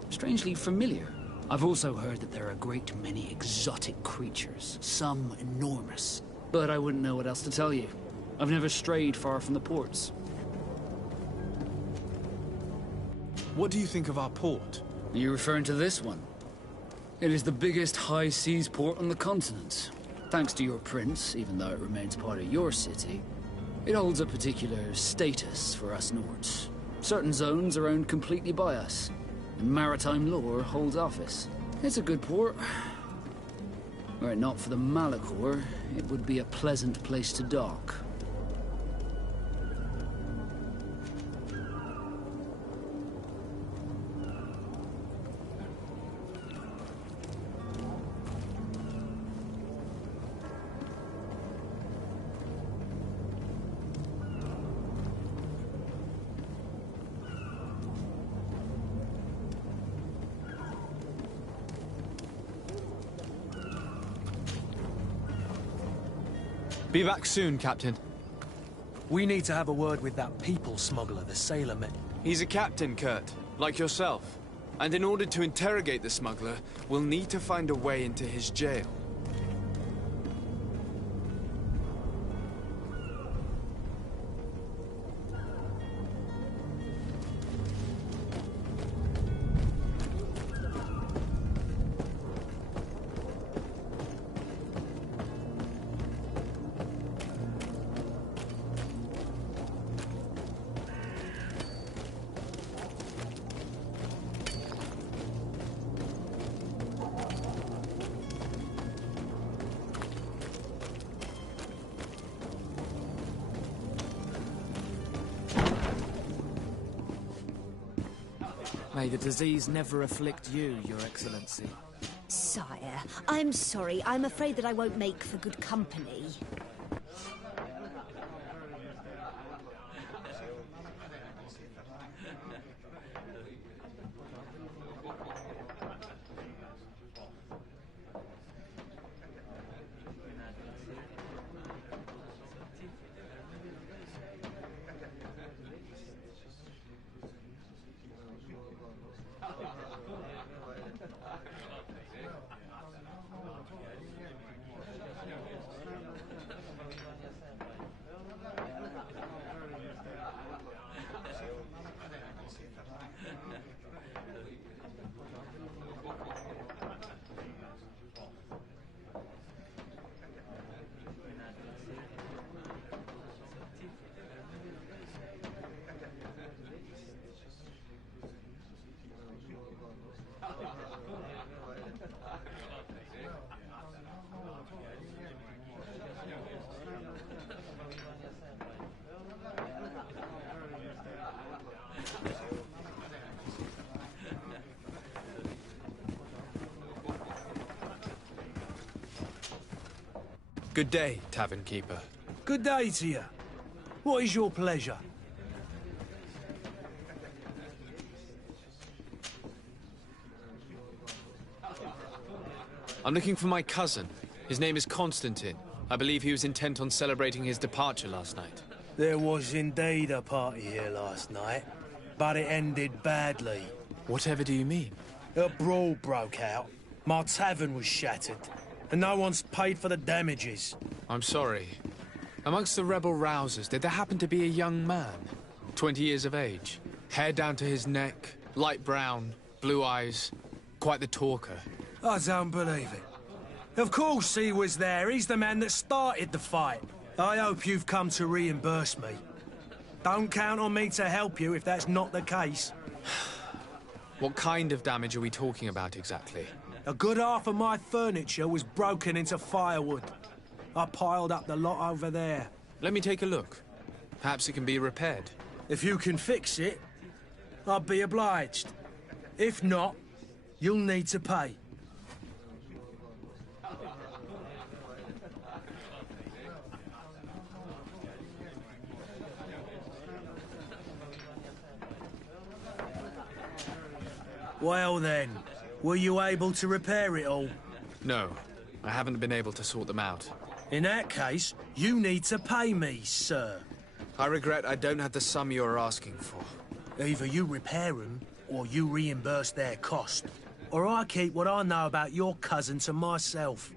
strangely familiar. I've also heard that there are a great many exotic creatures, some enormous. But I wouldn't know what else to tell you. I've never strayed far from the ports. What do you think of our port? Are you referring to this one? It is the biggest high seas port on the continent. Thanks to your prince, even though it remains part of your city, it holds a particular status for us Nords. Certain zones are owned completely by us, and maritime law holds office. It's a good port. Were it not for the Malachor, it would be a pleasant place to dock. Be back soon, Captain. We need to have a word with that people smuggler the sailor met. He's a captain, Kurt, like yourself. And in order to interrogate the smuggler, we'll need to find a way into his jail. May the disease never afflict you, Your Excellency. Sire, I'm sorry. I'm afraid that I won't make for good company. Good day, tavern keeper. Good day to you. What is your pleasure? I'm looking for my cousin. His name is Constantine. I believe he was intent on celebrating his departure last night. There was indeed a party here last night, but it ended badly. Whatever do you mean? A brawl broke out. My tavern was shattered, and no one's paid for the damages. I'm sorry. Amongst the rebel rousers, did there happen to be a young man? 20 years of age, hair down to his neck, light brown, blue eyes, quite the talker. I don't believe it. Of course he was there. He's the man that started the fight. I hope you've come to reimburse me. Don't count on me to help you if that's not the case. What kind of damage are we talking about exactly? A good half of my furniture was broken into firewood. I piled up the lot over there. Let me take a look. Perhaps it can be repaired. If you can fix it, I'll be obliged. If not, you'll need to pay. Well then, were you able to repair it all? No, I haven't been able to sort them out. In that case, you need to pay me, sir. I regret I don't have the sum you are asking for. Either you repair them, or you reimburse their cost. Or I keep what I know about your cousin to myself.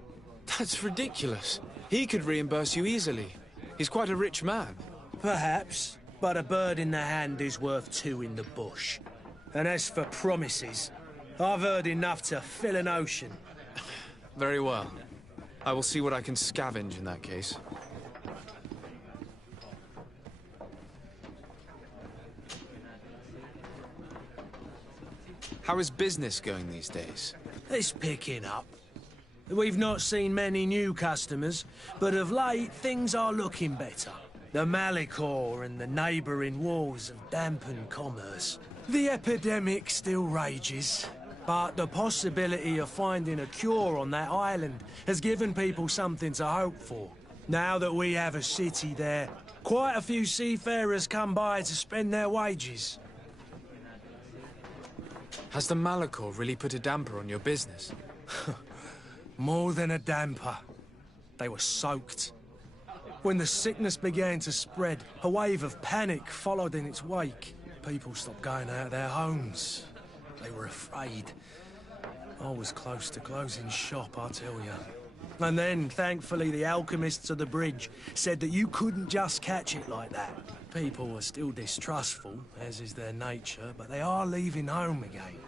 That's ridiculous. He could reimburse you easily. He's quite a rich man. Perhaps, but a bird in the hand is worth two in the bush. And as for promises, I've heard enough to fill an ocean. Very well. I will see what I can scavenge in that case. How is business going these days? It's picking up. We've not seen many new customers, but of late things are looking better. The Malicor and the neighbouring wars have dampened commerce. The epidemic still rages, but the possibility of finding a cure on that island has given people something to hope for. Now that we have a city there, quite a few seafarers come by to spend their wages. Has the Malicor really put a damper on your business? More than a damper. They were soaked. When the sickness began to spread, a wave of panic followed in its wake. People stopped going out of their homes. They were afraid. I was close to closing shop, I tell you. And then, thankfully, the alchemists of the bridge said that you couldn't just catch it like that. People are still distrustful, as is their nature, but they are leaving home again.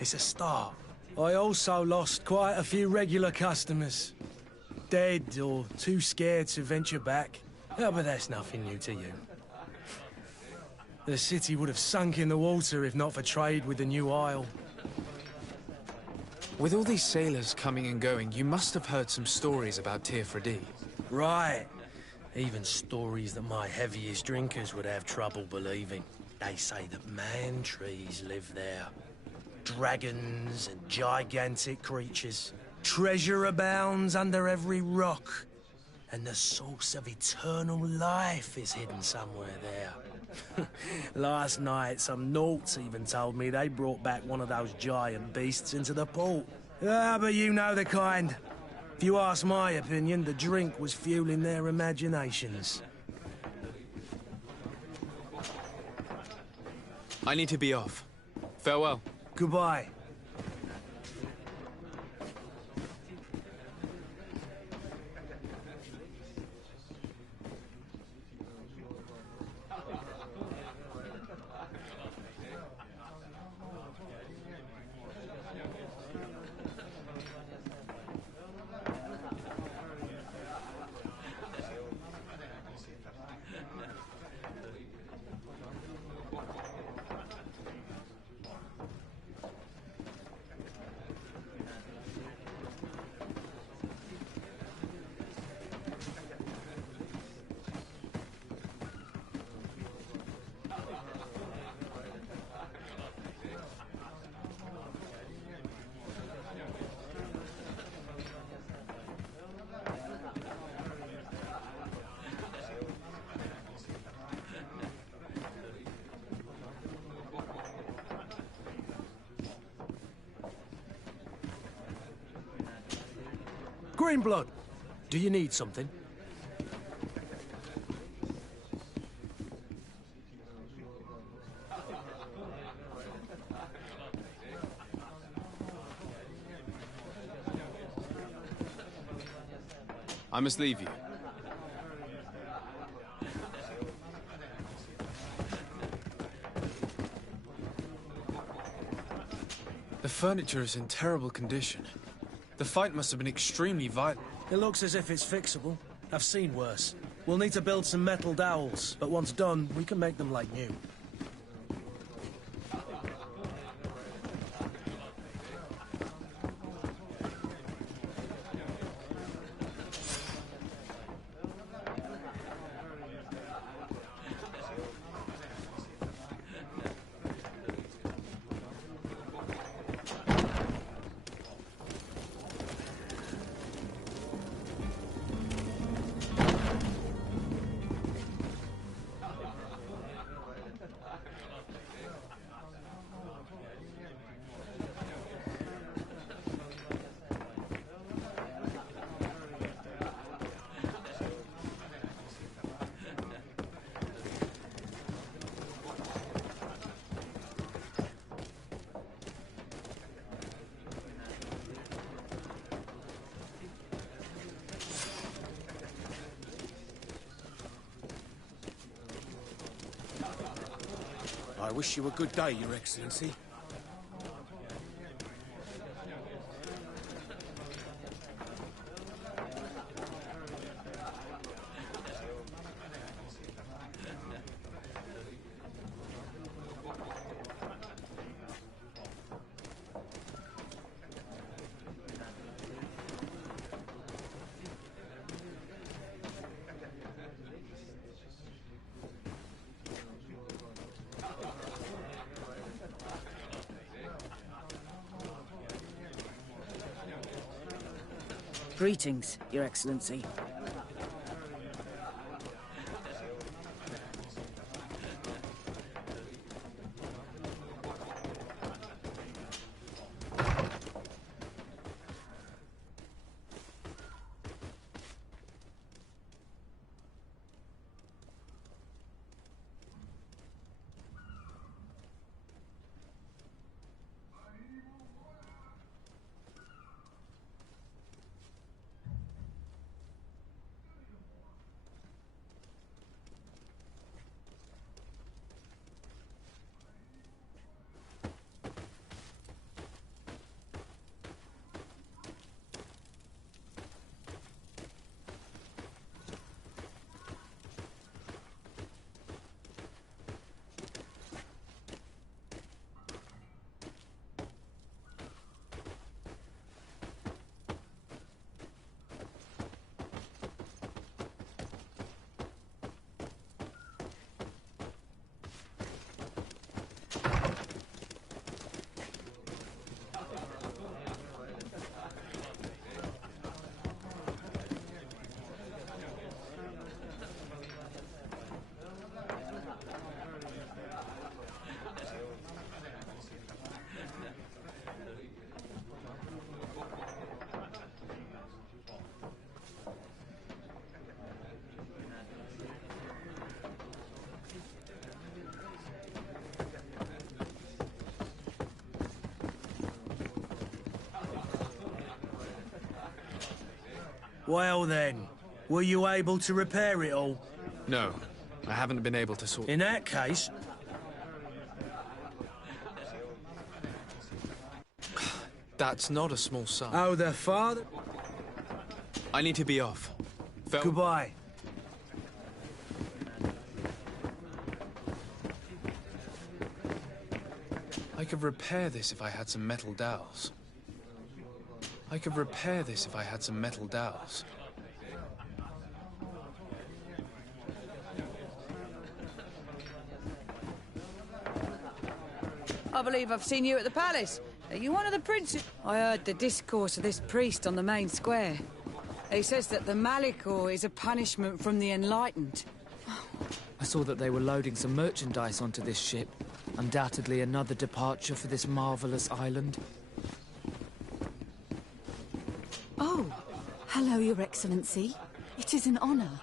It's a start. I also lost quite a few regular customers. Dead or too scared to venture back. Oh, but that's nothing new to you. The city would have sunk in the water if not for trade with the new isle. With all these sailors coming and going, you must have heard some stories about Tirfredi. Right. Even stories that my heaviest drinkers would have trouble believing. They say that man-trees live there. Dragons and gigantic creatures. Treasure abounds under every rock. And the source of eternal life is hidden somewhere there. Last night, some Nauts even told me they brought back one of those giant beasts into the port. Ah, but you know the kind. If you ask my opinion, the drink was fueling their imaginations. I need to be off. Farewell. Goodbye. Greenblood, do you need something? I must leave you. furniture is in terrible condition. The fight must have been extremely violent. It looks as if it's fixable. I've seen worse. We'll need to build some metal dowels, but once done, we can make them like new. I wish you a good day, Your Excellency. Greetings, Your Excellency. Well then, were you able to repair it all? No, I haven't been able to sort... In that case... That's not a small sum. Oh, the father... I need to be off. Goodbye. I could repair this if I had some metal dowels. I believe I've seen you at the palace. Are you one of the princes? I heard the discourse of this priest on the main square. He says that the Malicor is a punishment from the enlightened. I saw that they were loading some merchandise onto this ship. Undoubtedly another departure for this marvelous island. Oh, hello, Your Excellency. It is an honor.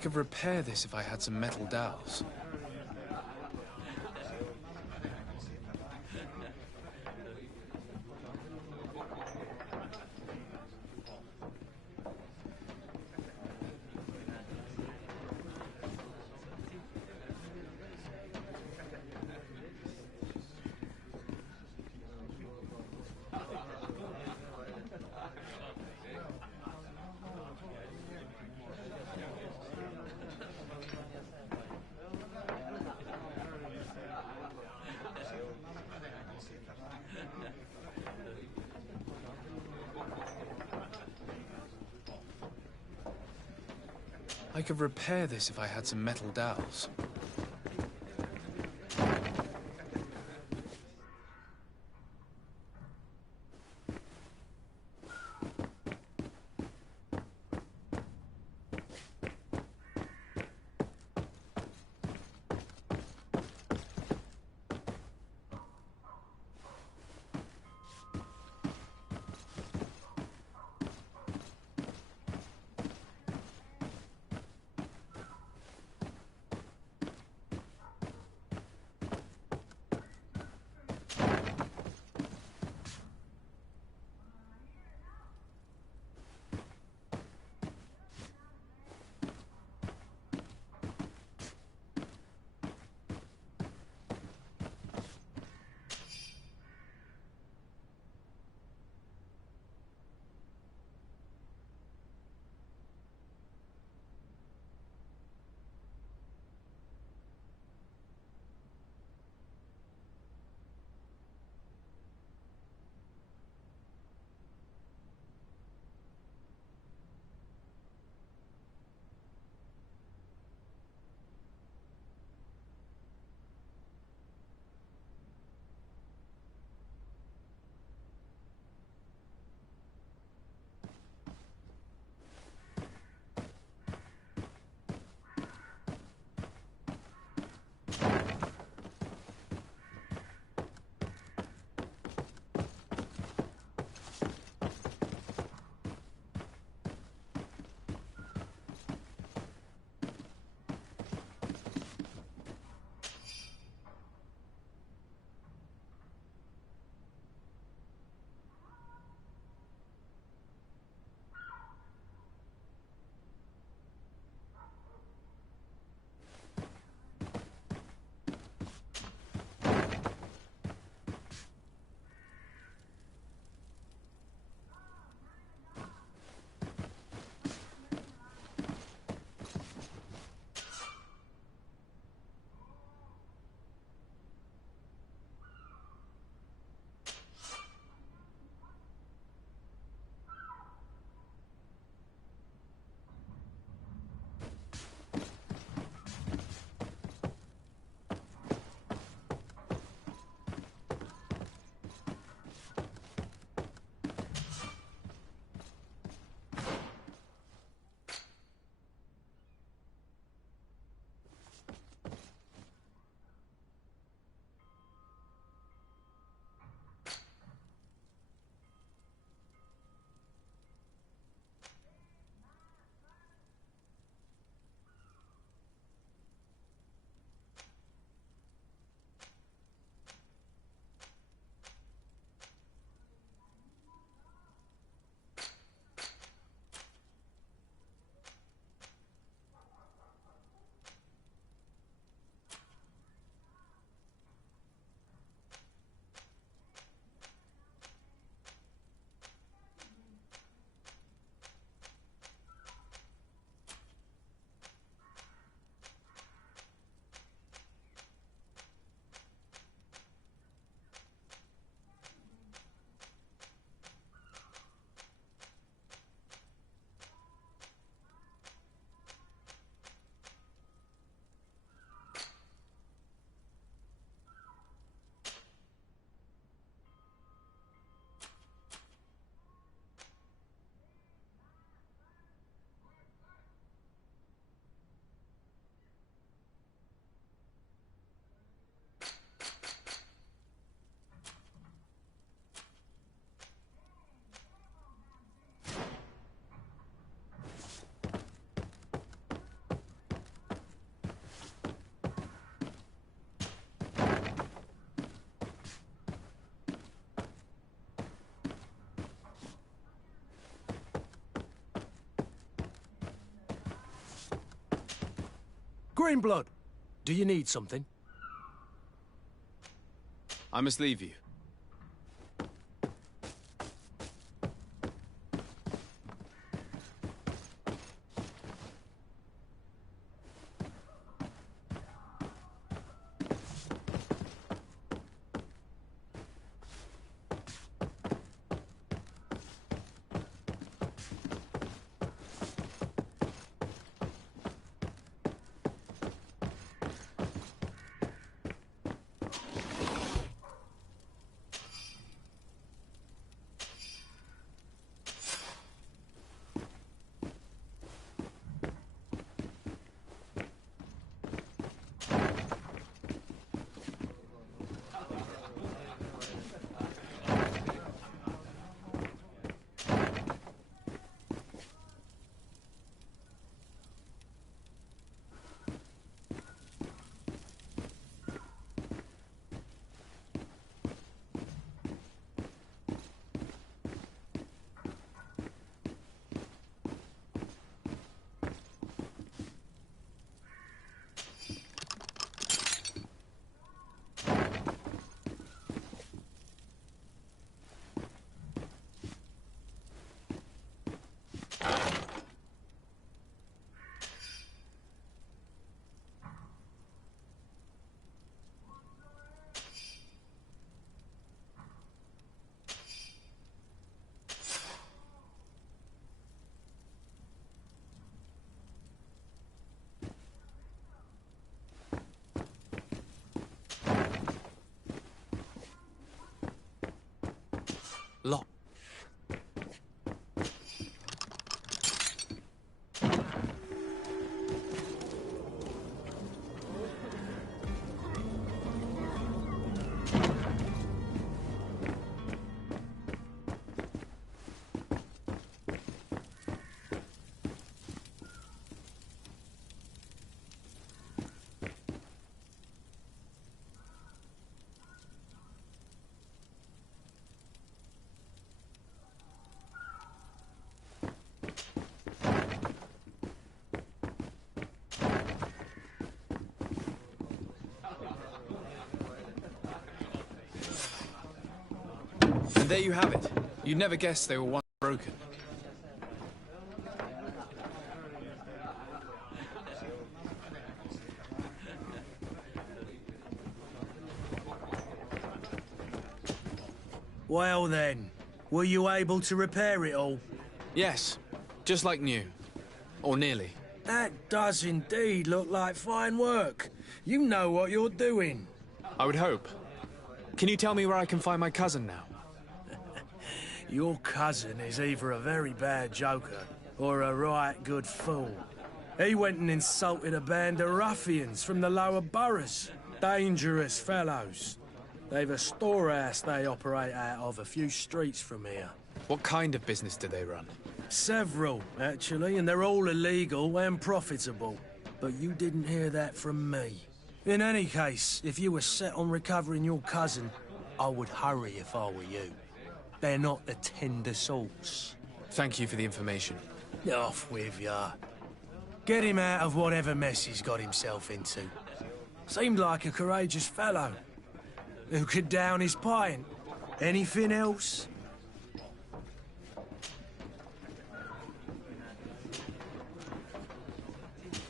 could repair this if I had some metal dowels. I could repair this if I had some metal dowels. Greenblood, do you need something? I must leave you. Lock. And there you have it. You'd never guess they were once broken. Well then, were you able to repair it all? Yes, just like new. Or nearly. That does indeed look like fine work. You know what you're doing. I would hope. Can you tell me where I can find my cousin now? Your cousin is either a very bad joker or a right good fool. He went and insulted a band of ruffians from the lower boroughs. Dangerous fellows. They've a storehouse they operate out of a few streets from here. What kind of business do they run? Several, actually, and they're all illegal and profitable. But you didn't hear that from me. In any case, if you were set on recovering your cousin, I would hurry if I were you. They're not the tender sorts. Thank you for the information. Off with ya. Get him out of whatever mess he's got himself into. Seemed like a courageous fellow. Who could down his pint. Anything else?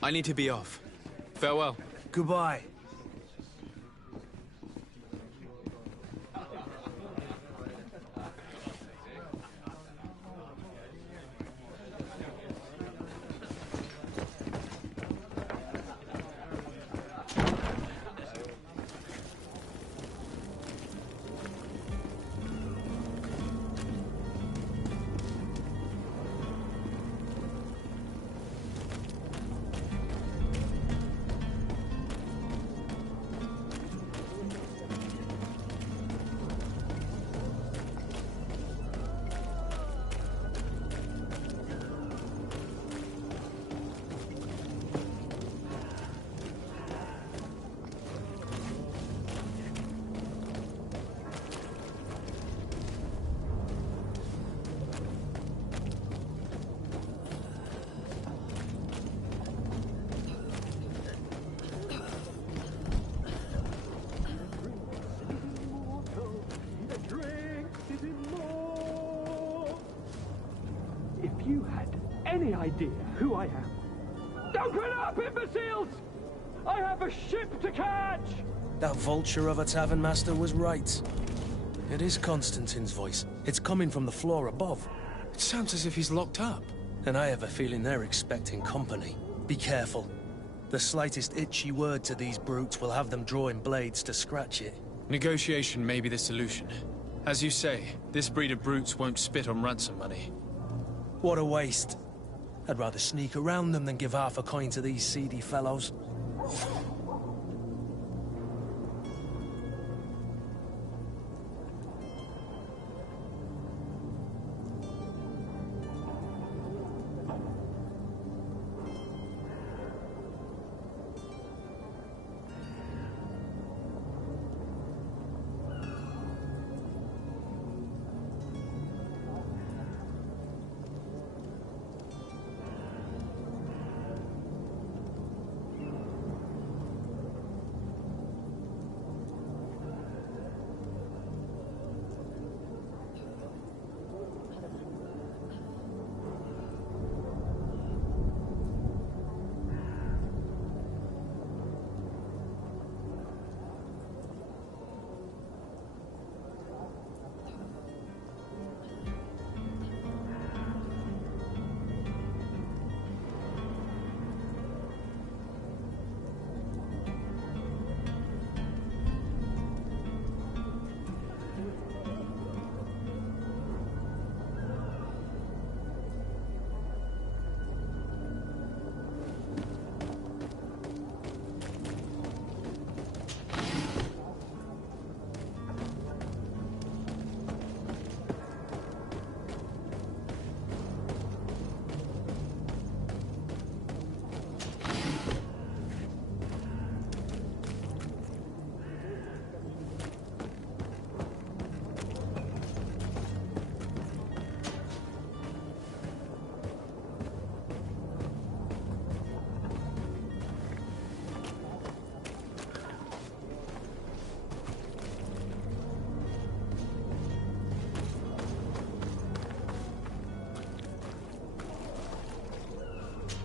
I need to be off. Farewell. Goodbye. any idea who I am? Open up, imbeciles! I have a ship to catch! That vulture of a tavern master was right. It is Constantine's voice. It's coming from the floor above. It sounds as if he's locked up. And I have a feeling they're expecting company. Be careful. The slightest itchy word to these brutes will have them drawing blades to scratch it. Negotiation may be the solution. As you say, this breed of brutes won't spit on ransom money. What a waste. I'd rather sneak around them than give half a coin to these seedy fellows.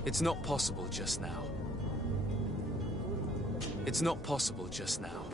It's not possible just now. It's not possible just now.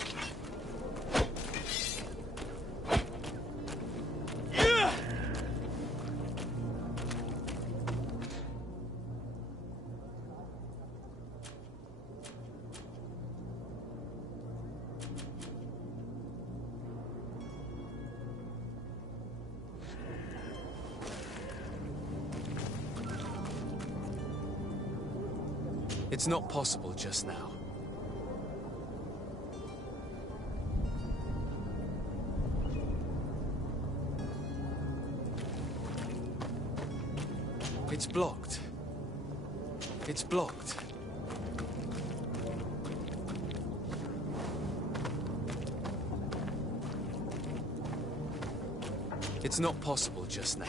It's not possible just now. It's blocked. It's blocked. It's not possible just now.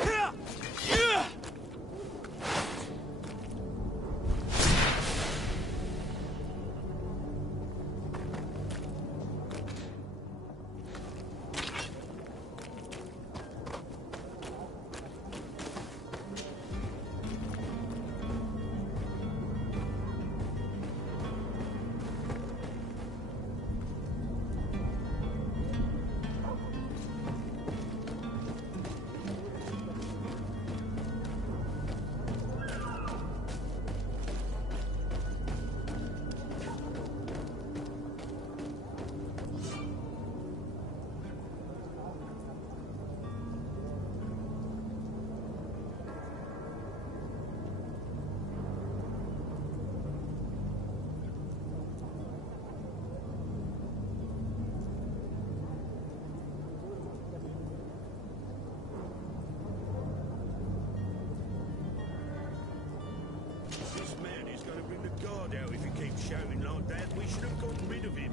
Shouting like that, we should have gotten rid of him.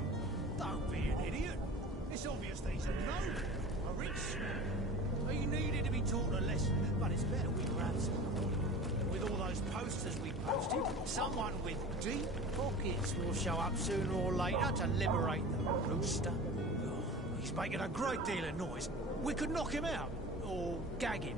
Don't be an idiot. It's obvious that he's a nobody, a rich man. He needed to be taught a lesson, but it's better we grab someone. With all those posters we posted, someone with deep pockets will show up sooner or later to liberate the rooster. He's making a great deal of noise. We could knock him out, or gag him.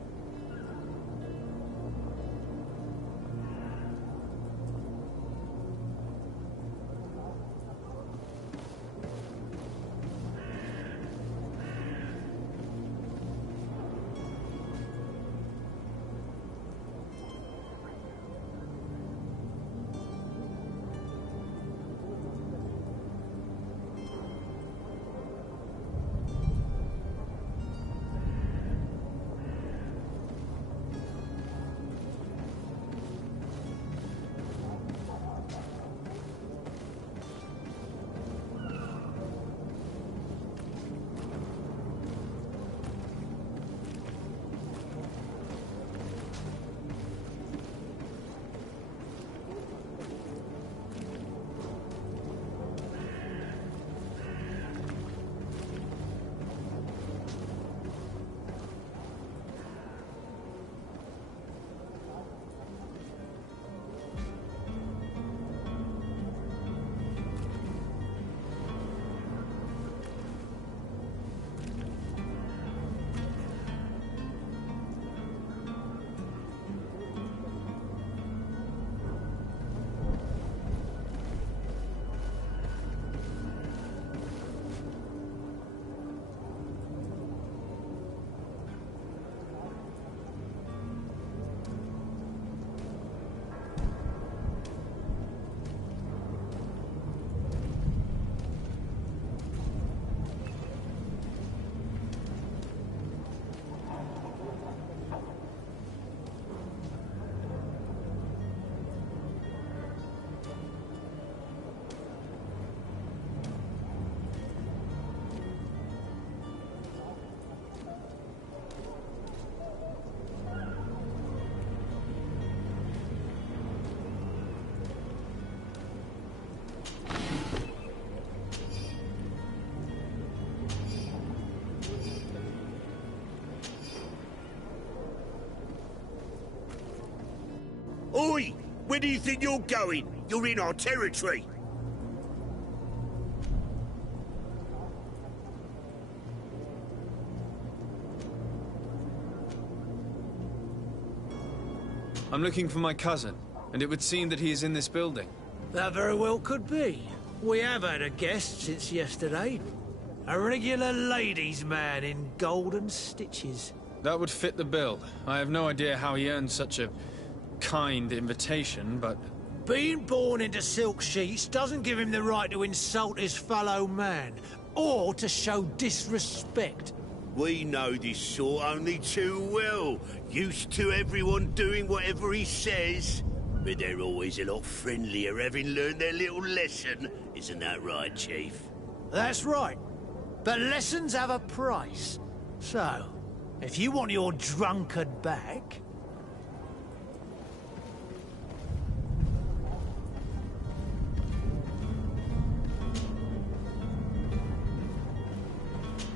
Where do you think you're going? You're in our territory. I'm looking for my cousin, and it would seem that he is in this building. That very well could be. We have had a guest since yesterday. A regular ladies' man in golden stitches. That would fit the bill. I have no idea how he earned such a kind invitation, but... Being born into silk sheets doesn't give him the right to insult his fellow man, or to show disrespect. We know this sort only too well. Used to everyone doing whatever he says. But they're always a lot friendlier having learned their little lesson. Isn't that right, Chief? That's right. But lessons have a price. So, if you want your drunkard back...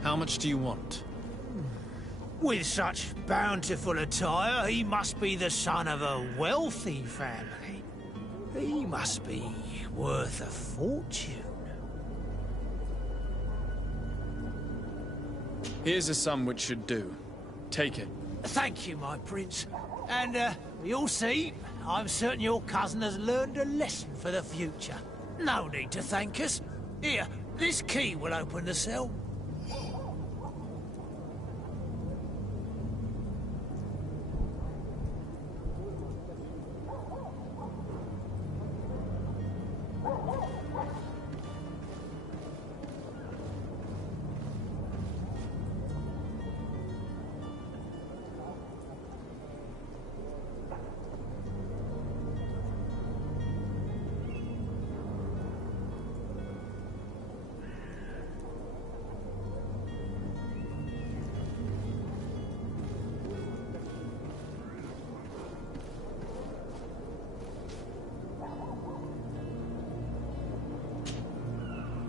How much do you want? With such bountiful attire, he must be the son of a wealthy family. He must be worth a fortune. Here's a sum which should do. Take it. Thank you, my prince. And, you'll see, I'm certain your cousin has learned a lesson for the future. No need to thank us. Here, this key will open the cell.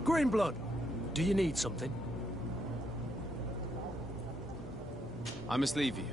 Greenblood, do you need something? I must leave you.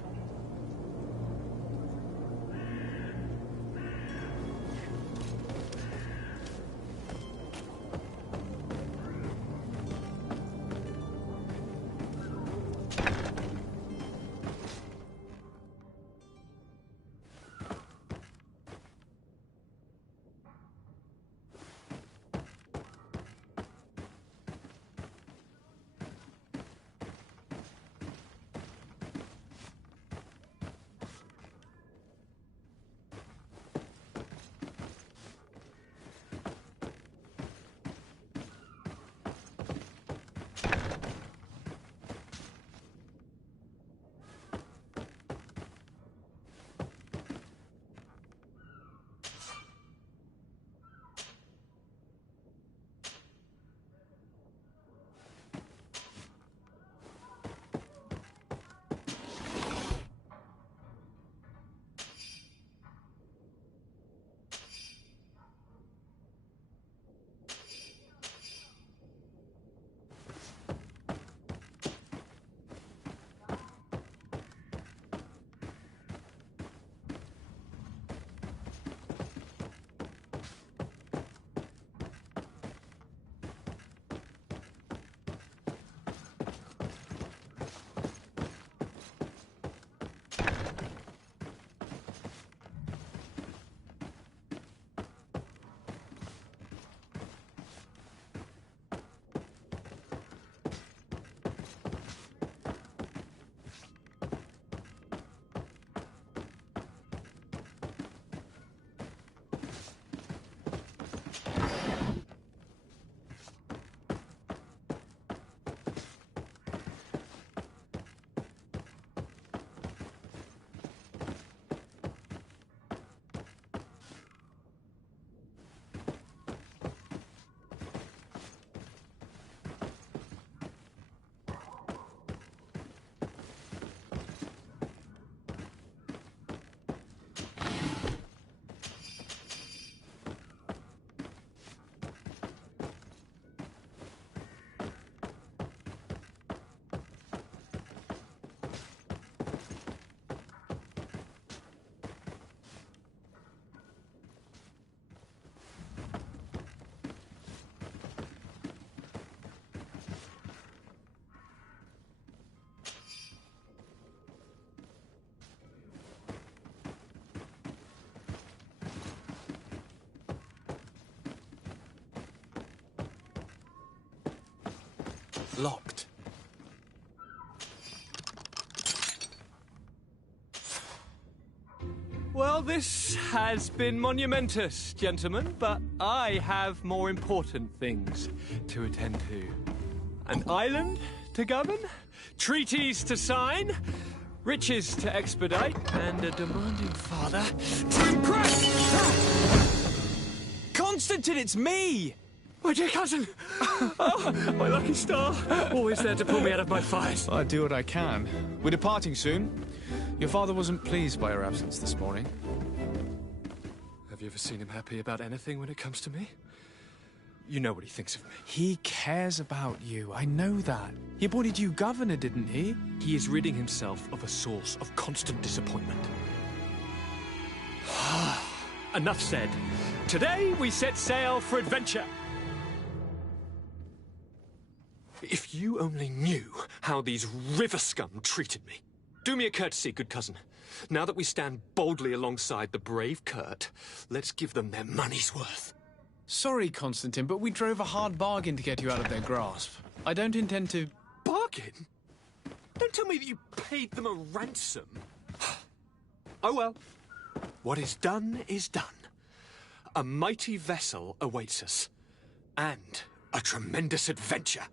Locked. Well, this has been monumentous, gentlemen, but I have more important things to attend to. An island to govern, treaties to sign, riches to expedite, and a demanding father to impress! Constantine, it's me! My dear cousin! Oh, my lucky star! Always there to pull me out of my fight. I do what I can. We're departing soon. Your father wasn't pleased by your absence this morning. Have you ever seen him happy about anything when it comes to me? You know what he thinks of me. He cares about you, I know that. He appointed you governor, didn't he? He is ridding himself of a source of constant disappointment. Enough said. Today we set sail for adventure. If you only knew how these river scum treated me. Do me a courtesy, good cousin. Now that we stand boldly alongside the brave Kurt, let's give them their money's worth. Sorry, Constantine, but we drove a hard bargain to get you out of their grasp. I don't intend to... Bargain? Don't tell me that you paid them a ransom. Oh well. What is done is done. A mighty vessel awaits us. And a tremendous adventure.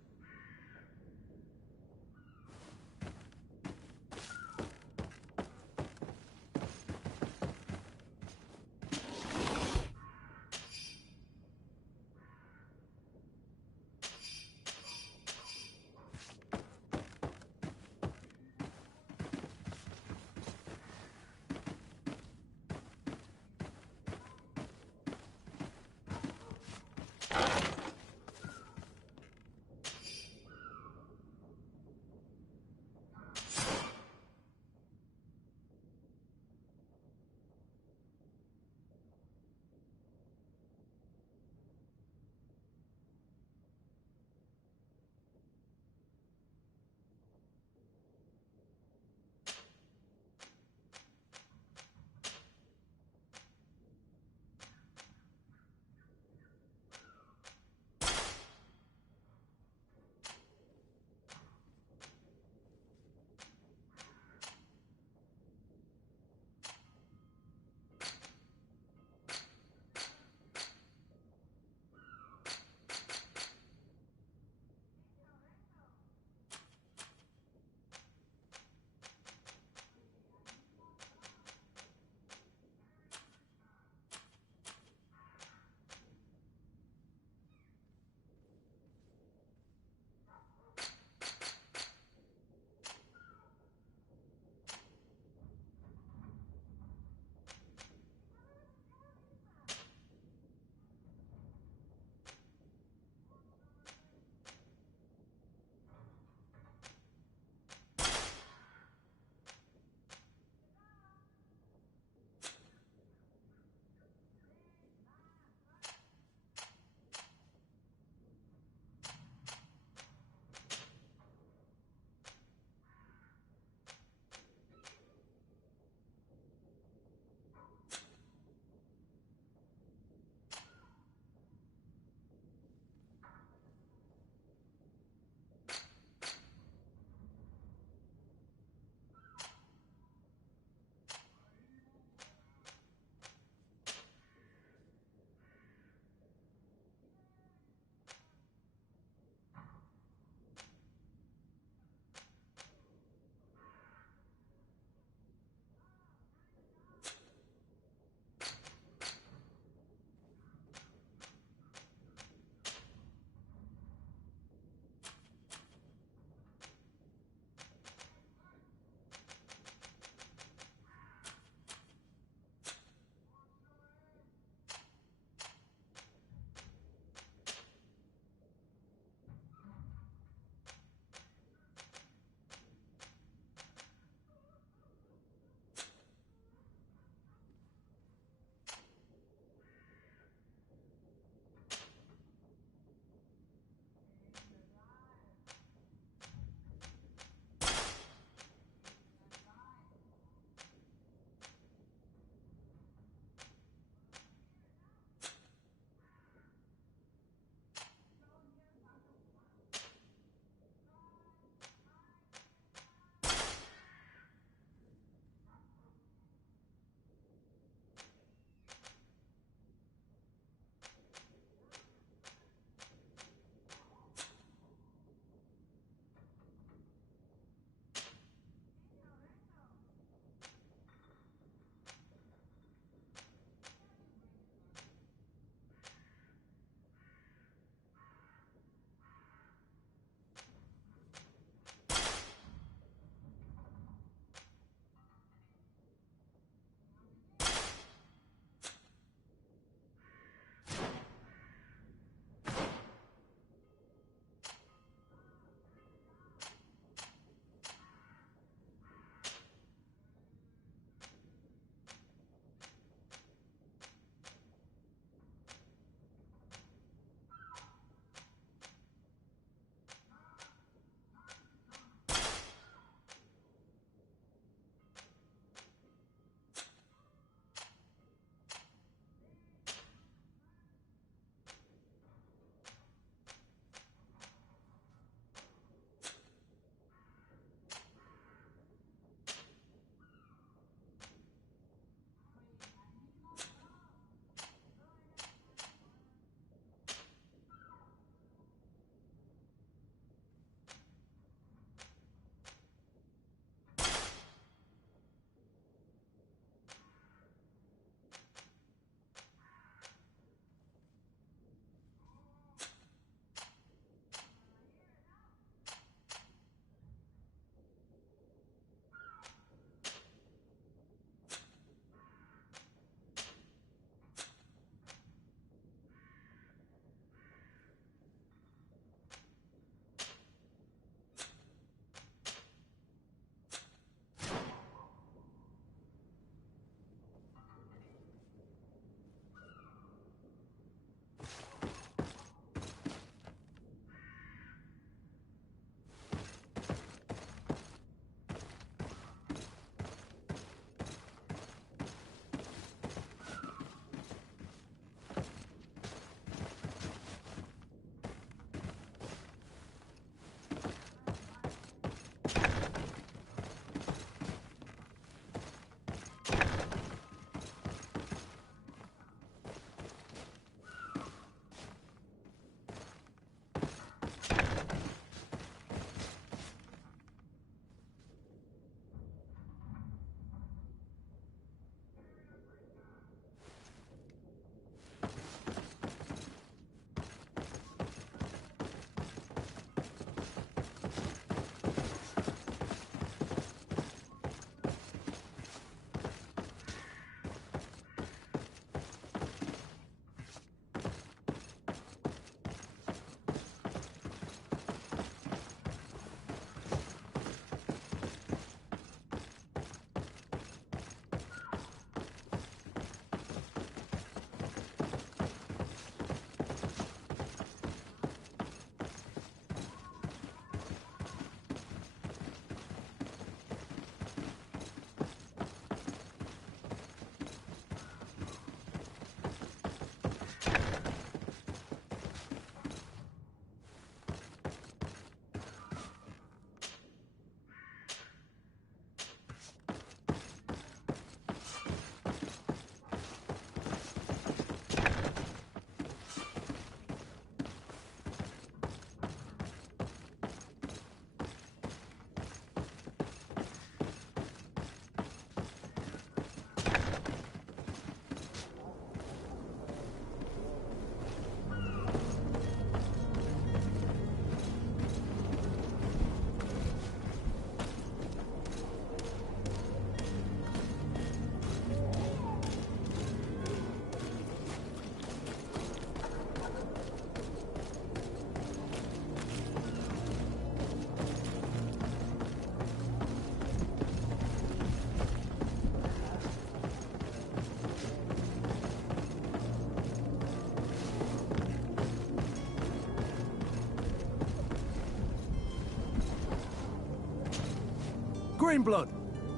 Greenblood,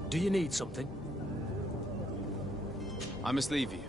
do you need something? I must leave you.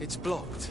It's blocked.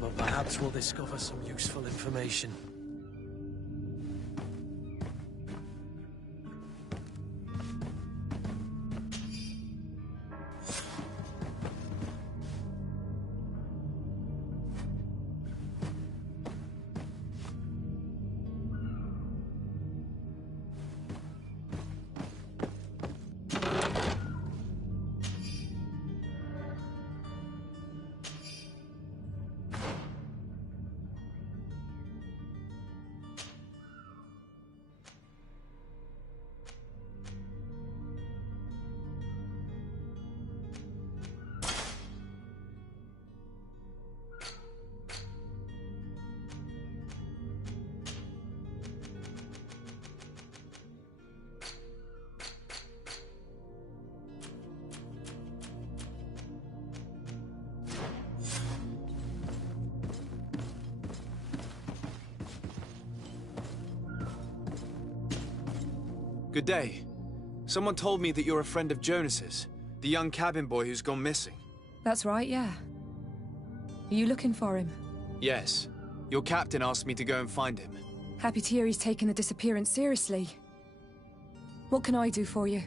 but perhaps we'll discover some useful information. Good day. Someone told me that you're a friend of Jonas's, the young cabin boy who's gone missing. That's right, yeah. Are you looking for him? Yes. Your captain asked me to go and find him. Happy to hear he's taken the disappearance seriously. What can I do for you?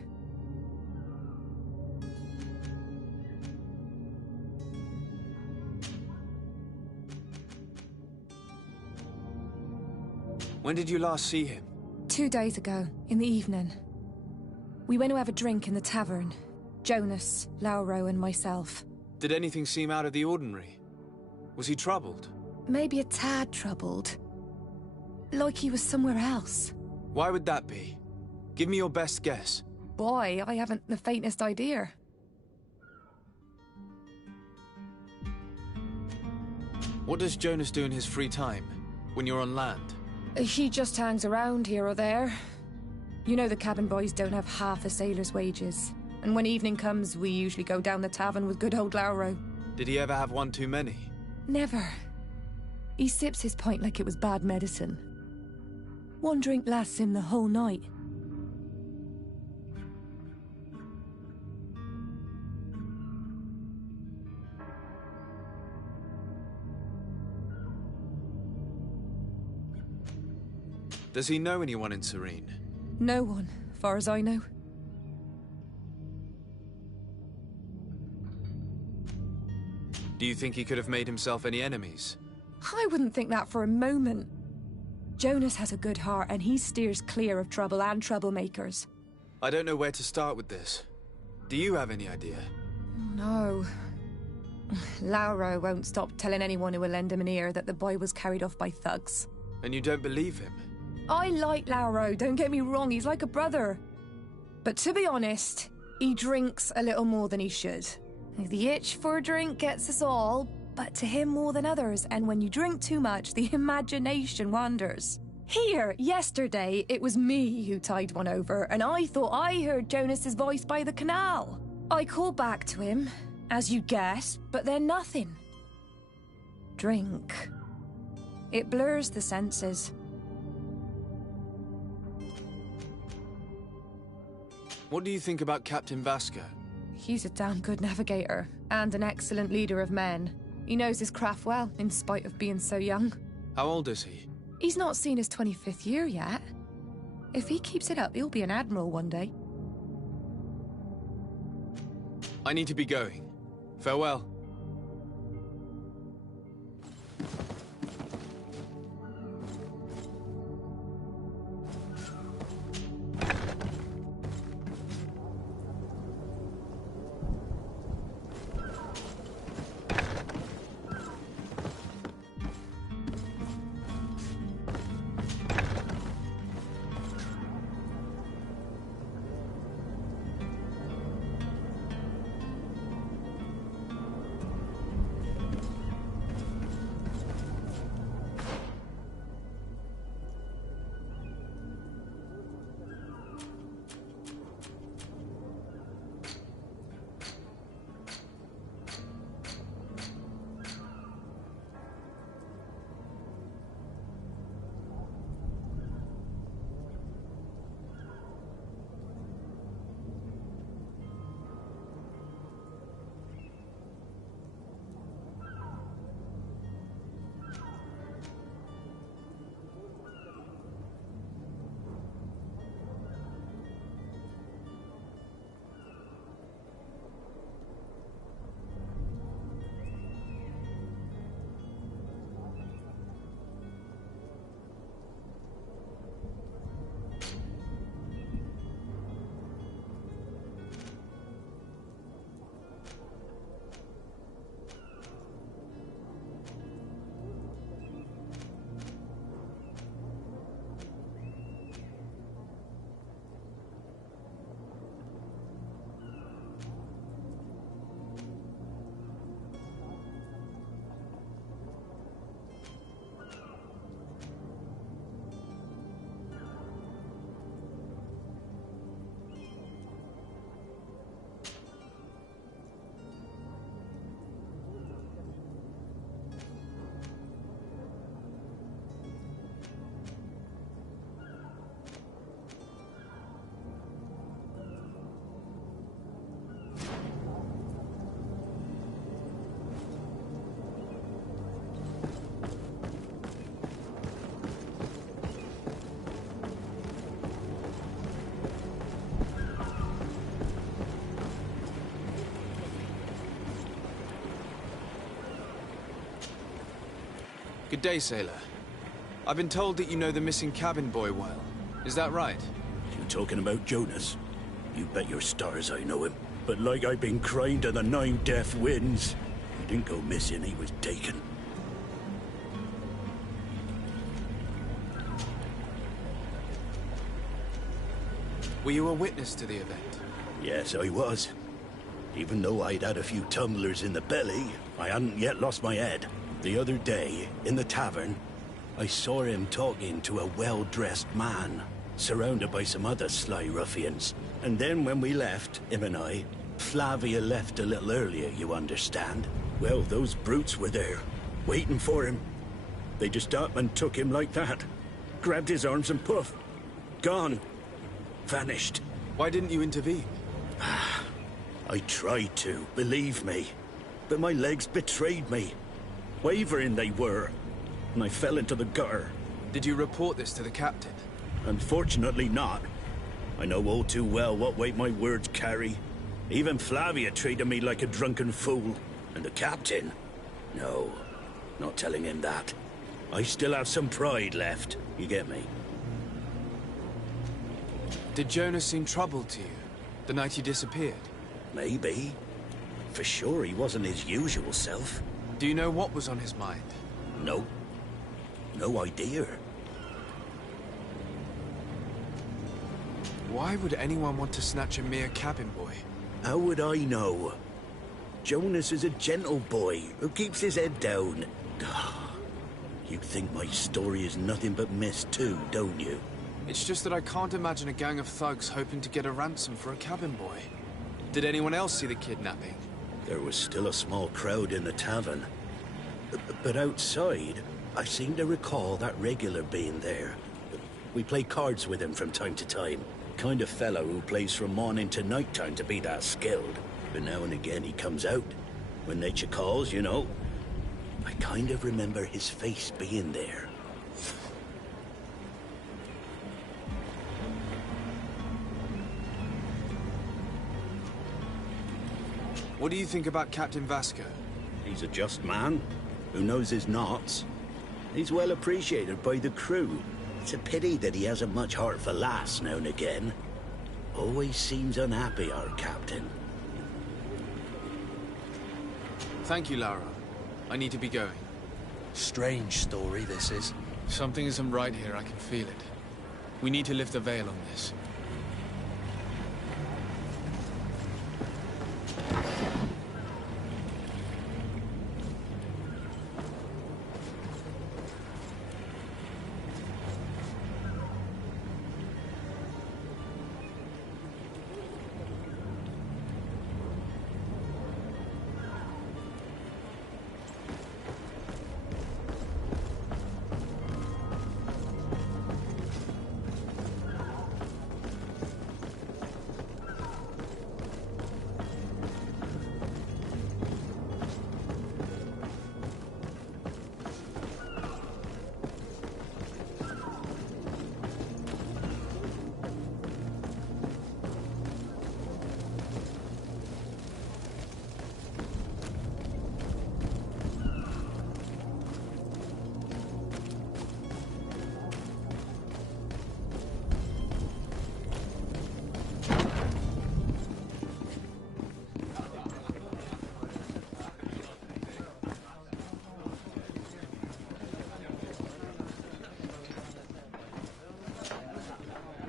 When did you last see him? 2 days ago, in the evening. We went to have a drink in the tavern. Jonas, Lauro, and myself. Did anything seem out of the ordinary? Was he troubled? Maybe a tad troubled. Like he was somewhere else. Why would that be? Give me your best guess. Boy, I haven't the faintest idea. What does Jonas do in his free time, when you're on land? He just hangs around here or there. You know the cabin boys don't have half a sailor's wages. And when evening comes, we usually go down the tavern with good old Lauro. Did he ever have one too many? Never. He sips his pint like it was bad medicine. One drink lasts him the whole night. Does he know anyone in Serene? No one, far as I know. Do you think he could have made himself any enemies? I wouldn't think that for a moment. Jonas has a good heart and he steers clear of trouble and troublemakers. I don't know where to start with this. Do you have any idea? No. Lauro won't stop telling anyone who will lend him an ear that the boy was carried off by thugs. And you don't believe him? I like Lauro, don't get me wrong, he's like a brother. But to be honest, he drinks a little more than he should. The itch for a drink gets us all, but to him more than others, and when you drink too much, the imagination wanders. Here, yesterday, it was me who tied one over, and I thought I heard Jonas's voice by the canal. I called back to him, as you guessed, but then nothing. Drink. It blurs the senses. What do you think about Captain Vasco? He's a damn good navigator, and an excellent leader of men. He knows his craft well, in spite of being so young. How old is he? He's not seen his 25th year yet. If he keeps it up, he'll be an admiral one day. I need to be going. Farewell. Good day, sailor. I've been told that you know the missing cabin boy well. Is that right? You talking about Jonas? You bet your stars I know him. But like I've been crying to the 9 death winds, he didn't go missing, he was taken. Were you a witness to the event? Yes, I was. Even though I'd had a few tumblers in the belly, I hadn't yet lost my head. The other day, in the tavern, I saw him talking to a well-dressed man, surrounded by some other sly ruffians. And then when we left, him and I, Flavia left a little earlier, you understand? Well, those brutes were there, waiting for him. They just up and took him like that. Grabbed his arms and poof. Gone. Vanished. Why didn't you intervene? I tried to, believe me. But my legs betrayed me. Wavering they were. And I fell into the gutter. Did you report this to the captain? Unfortunately not. I know all too well what weight my words carry. Even Flavia treated me like a drunken fool. And the captain? No, not telling him that. I still have some pride left, you get me? Did Jonas seem troubled to you, the night he disappeared? Maybe. For sure he wasn't his usual self. Do you know what was on his mind? No. No idea. Why would anyone want to snatch a mere cabin boy? How would I know? Jonas is a gentle boy who keeps his head down. You think my story is nothing but mist too, don't you? It's just that I can't imagine a gang of thugs hoping to get a ransom for a cabin boy. Did anyone else see the kidnapping? There was still a small crowd in the tavern. But outside, I seem to recall that regular being there. We play cards with him from time to time. Kind of fellow who plays from morning to night time to be that skilled. But now and again he comes out. When nature calls, you know. I kind of remember his face being there. What do you think about Captain Vasco? He's a just man, who knows his knots. He's well appreciated by the crew. It's a pity that he hasn't much heart for laughs now and again. Always seems unhappy, our captain. Thank you, Lara. I need to be going. Strange story, this is. Something isn't right here, I can feel it. We need to lift the veil on this.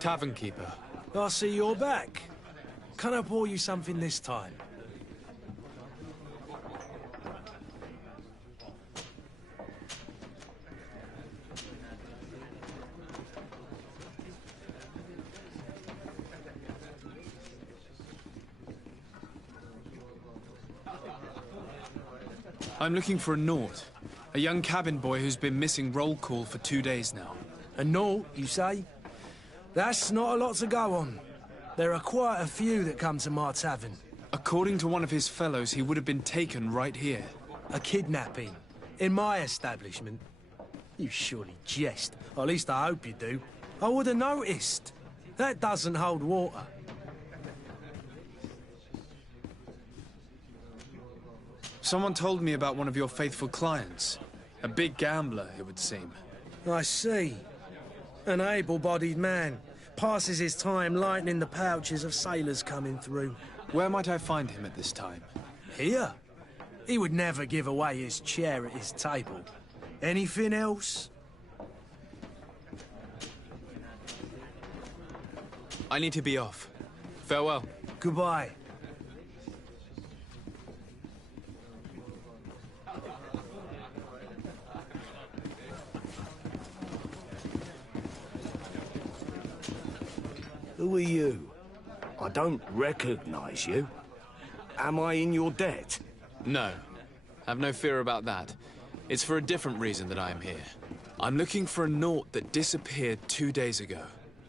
Tavern keeper. I see you're back. Can I pour you something this time? I'm looking for a Nort. A young cabin boy who's been missing roll call for 2 days now. A Nort, you say? That's not a lot to go on. There are quite a few that come to my tavern. According to one of his fellows, he would have been taken right here. A kidnapping? In my establishment? You surely jest. Or at least I hope you do. I would have noticed. That doesn't hold water. Someone told me about one of your faithful clients. A big gambler, it would seem. I see. An able-bodied man. Passes his time lightening the pouches of sailors coming through. Where might I find him at this time? Here? He would never give away his chair at his table. Anything else? I need to be off. Farewell. Goodbye. Who are you? I don't recognize you. Am I in your debt? No. Have no fear about that. It's for a different reason that I am here. I'm looking for a Naut that disappeared 2 days ago,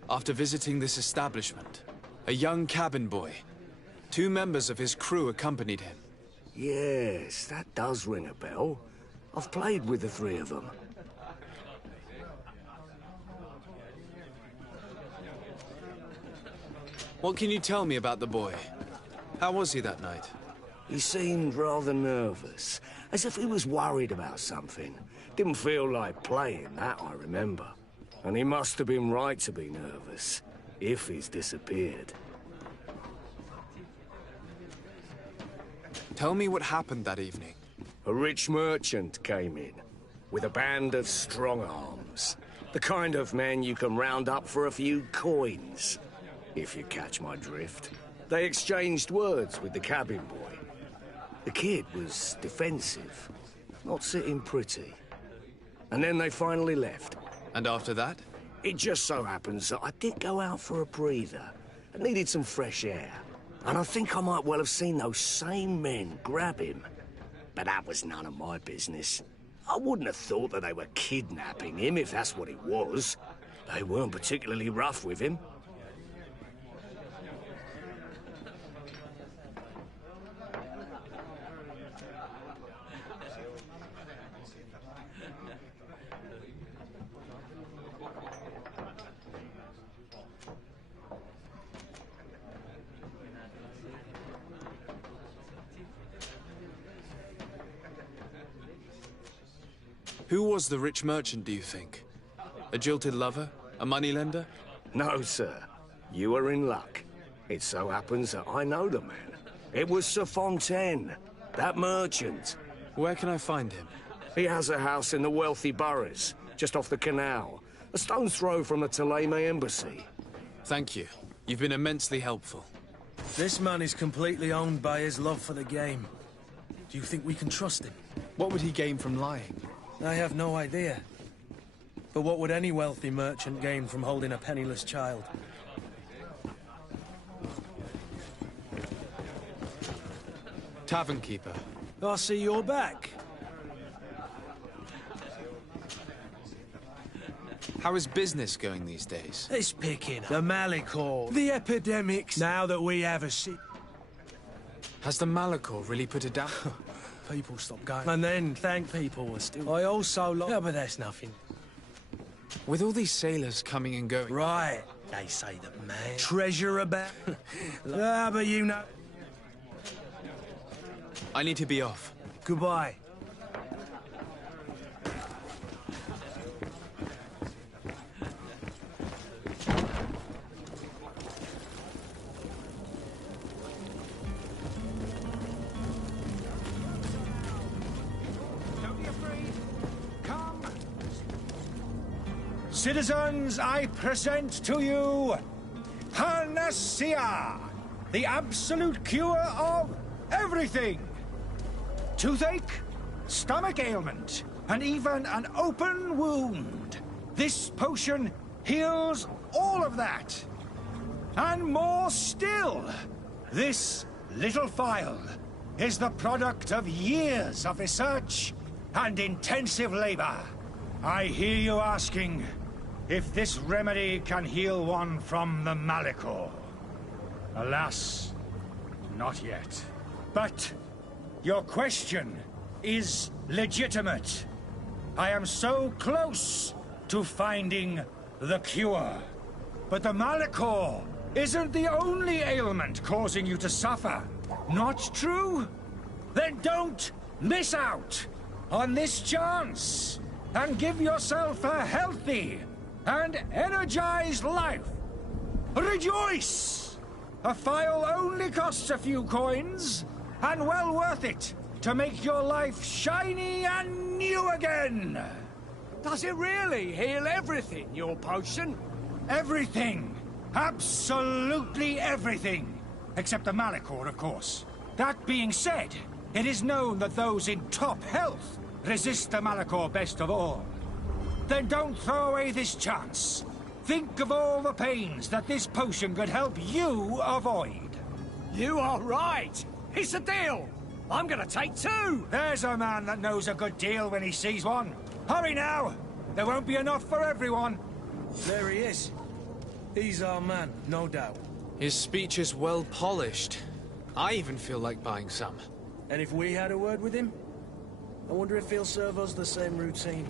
after visiting this establishment. A young cabin boy. 2 members of his crew accompanied him. Yes, that does ring a bell. I've played with the 3 of them. What can you tell me about the boy? How was he that night? He seemed rather nervous, as if he was worried about something. Didn't feel like playing, that I remember. And he must have been right to be nervous, if he's disappeared. Tell me what happened that evening. A rich merchant came in, with a band of strong arms. The kind of men you can round up for a few coins, if you catch my drift. They exchanged words with the cabin boy. The kid was defensive, not sitting pretty. And then they finally left. And after that? It just so happens that I did go out for a breather. I needed some fresh air. And I think I might well have seen those same men grab him. But that was none of my business. I wouldn't have thought that they were kidnapping him, if that's what it was. They weren't particularly rough with him. Who was the rich merchant, do you think? A jilted lover? A moneylender? No, sir. You are in luck. It so happens that I know the man. It was Sir Fontaine, that merchant. Where can I find him? He has a house in the wealthy boroughs, just off the canal. A stone's throw from the Thélème embassy. Thank you. You've been immensely helpful. This man is completely owned by his love for the game. Do you think we can trust him? What would he gain from lying? I have no idea. But what would any wealthy merchant gain from holding a penniless child? Tavern keeper. I see you're back. How is business going these days? It's picking up. The Malicor, the epidemics. Now that we have a Has the Malicor really put it down? People stop going. And then thank people were still. I also yeah, but that's nothing. With all these sailors coming and going. Right. They say that man. Treasure about. Ah, but you know. I need to be off. Goodbye. Citizens, I present to you Panacea, the absolute cure of everything. Toothache, stomach ailment, and even an open wound. This potion heals all of that. And more still, this little phial is the product of years of research and intensive labor. I hear you asking if this remedy can heal one from the Malicor. Alas, not yet. But your question is legitimate. I am so close to finding the cure. But the Malicor isn't the only ailment causing you to suffer. Not true? Then don't miss out! on this chance and give yourself a healthy and energized life. Rejoice! A file only costs a few coins, and well worth it to make your life shiny and new again. Does it really heal everything, your potion? Everything. Absolutely everything. Except the Malachor, of course. That being said, it is known that those in top health resist the Malachor best of all. Then don't throw away this chance. Think of all the pains that this potion could help you avoid. You are right. It's a deal. I'm gonna take 2. There's a man that knows a good deal when he sees one. Hurry now. There won't be enough for everyone. There he is. He's our man, no doubt. His speech is well polished. I even feel like buying some. And if we had a word with him, I wonder if he'll serve us the same routine.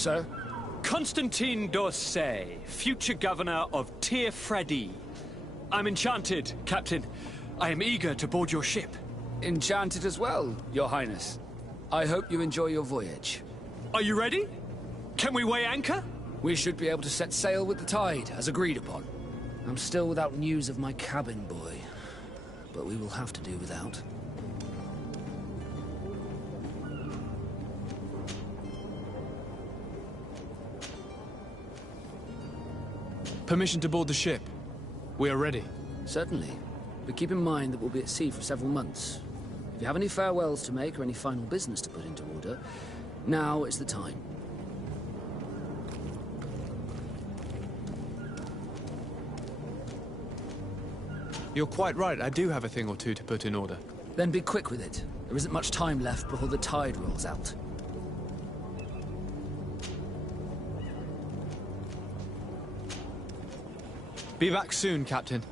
Sir? Constantine d'Orsay, future governor of Tir-Freddy. I'm enchanted, Captain. I am eager to board your ship. Enchanted as well, Your Highness. I hope you enjoy your voyage. Are you ready? Can we weigh anchor? We should be able to set sail with the tide, as agreed upon. I'm still without news of my cabin boy, but we will have to do without. Permission to board the ship. We are ready. Certainly. But keep in mind that we'll be at sea for several months. If you have any farewells to make or any final business to put into order, now is the time. You're quite right, I do have a thing or two to put in order. Then be quick with it. There isn't much time left before the tide rolls out. Be back soon, Captain.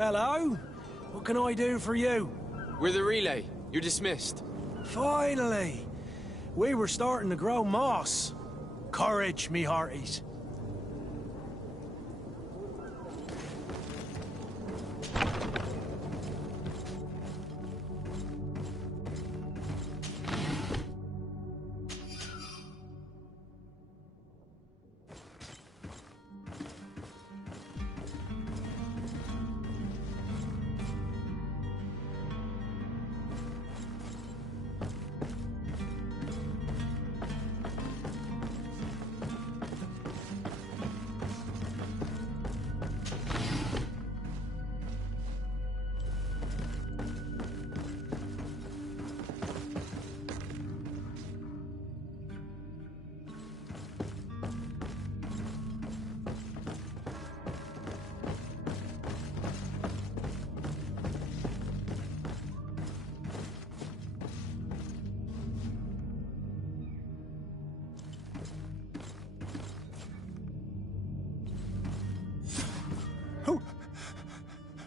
Hello? What can I do for you? We're the relay. You're dismissed. Finally! We were starting to grow moss. Courage, me hearties.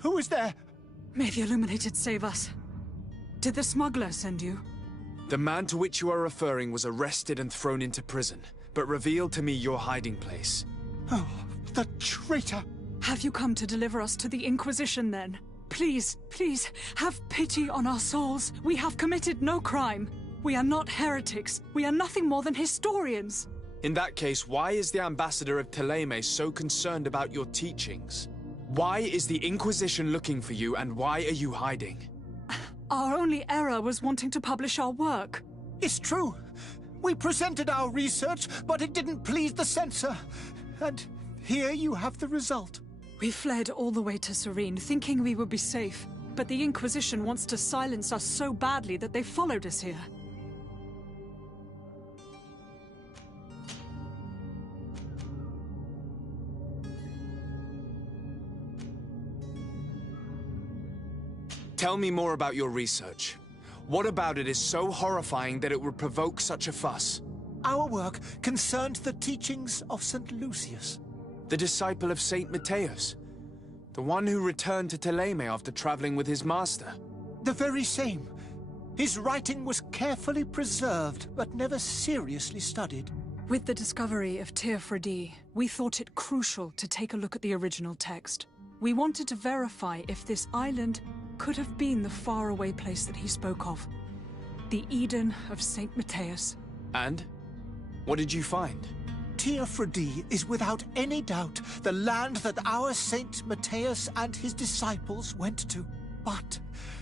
Who is there? May the Illuminated save us. Did the smuggler send you? The man to which you are referring was arrested and thrown into prison, but revealed to me your hiding place. Oh, the traitor! Have you come to deliver us to the Inquisition, then? Please, please, have pity on our souls. We have committed no crime. We are not heretics. We are nothing more than historians. In that case, why is the ambassador of Thélème so concerned about your teachings? Why is the Inquisition looking for you, and why are you hiding? Our only error was wanting to publish our work. It's true. We presented our research, but it didn't please the censor. And here you have the result. We fled all the way to Serene, thinking we would be safe. But the Inquisition wants to silence us so badly that they followed us here. Tell me more about your research. What about it is so horrifying that it would provoke such a fuss? Our work concerned the teachings of St. Lucius. The disciple of St. Matthias? The one who returned to Thélème after traveling with his master? The very same. His writing was carefully preserved, but never seriously studied. With the discovery of Teofredi, we thought it crucial to take a look at the original text. We wanted to verify if this island could have been the faraway place that he spoke of. The Eden of St. Matthias. And? What did you find? Teofrodi is without any doubt the land that our Saint Matthias and his disciples went to. But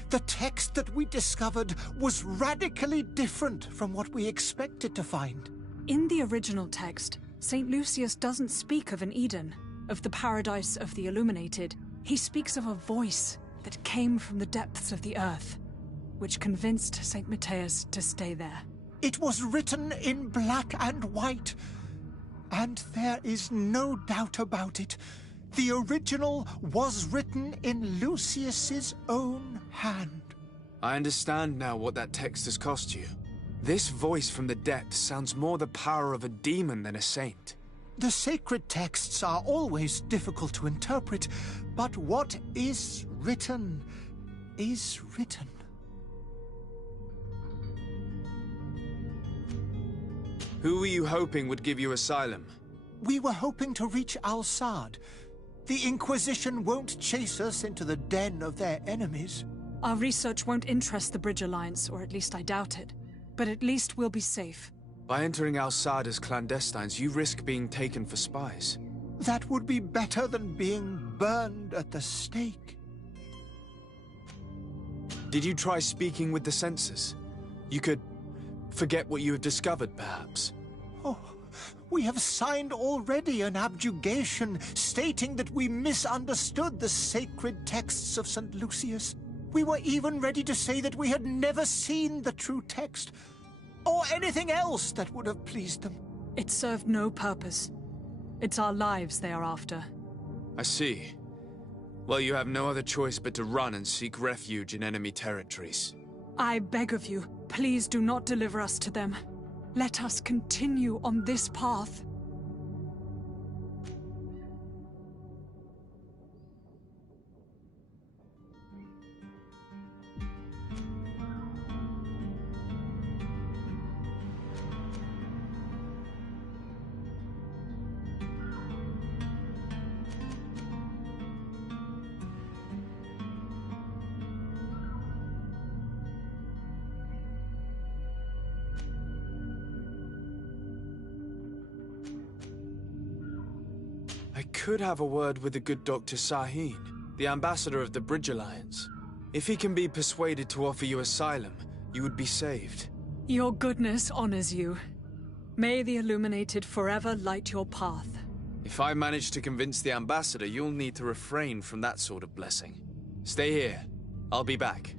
the text that we discovered was radically different from what we expected to find. In the original text, St. Lucius doesn't speak of an Eden, of the paradise of the illuminated. He speaks of a voice that came from the depths of the earth, which convinced St. Matthias to stay there. It was written in black and white, and there is no doubt about it. The original was written in Lucius's own hand. I understand now what that text has cost you. This voice from the depths sounds more the power of a demon than a saint. The sacred texts are always difficult to interpret, but what is written is written. Who were you hoping would give you asylum? We were hoping to reach Al-Sad. The Inquisition won't chase us into the den of their enemies. Our research won't interest the Bridge Alliance, or at least I doubt it. But at least we'll be safe. By entering Al-Sad as clandestines, you risk being taken for spies. That would be better than being burned at the stake. Did you try speaking with the censors? You could forget what you have discovered, perhaps. Oh, we have signed already an abjugation stating that we misunderstood the sacred texts of St. Lucius. We were even ready to say that we had never seen the true text, or anything else that would have pleased them. It served no purpose. It's our lives they are after. I see. Well, you have no other choice but to run and seek refuge in enemy territories. I beg of you, please do not deliver us to them. Let us continue on this path. I could have a word with the good Dr. Sahin, the ambassador of the Bridge Alliance. If he can be persuaded to offer you asylum, you would be saved. Your goodness honors you. May the Illuminated forever light your path. If I manage to convince the ambassador, you'll need to refrain from that sort of blessing. Stay here. I'll be back.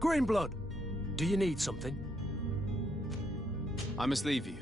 Greenblood, do you need something? I must leave you.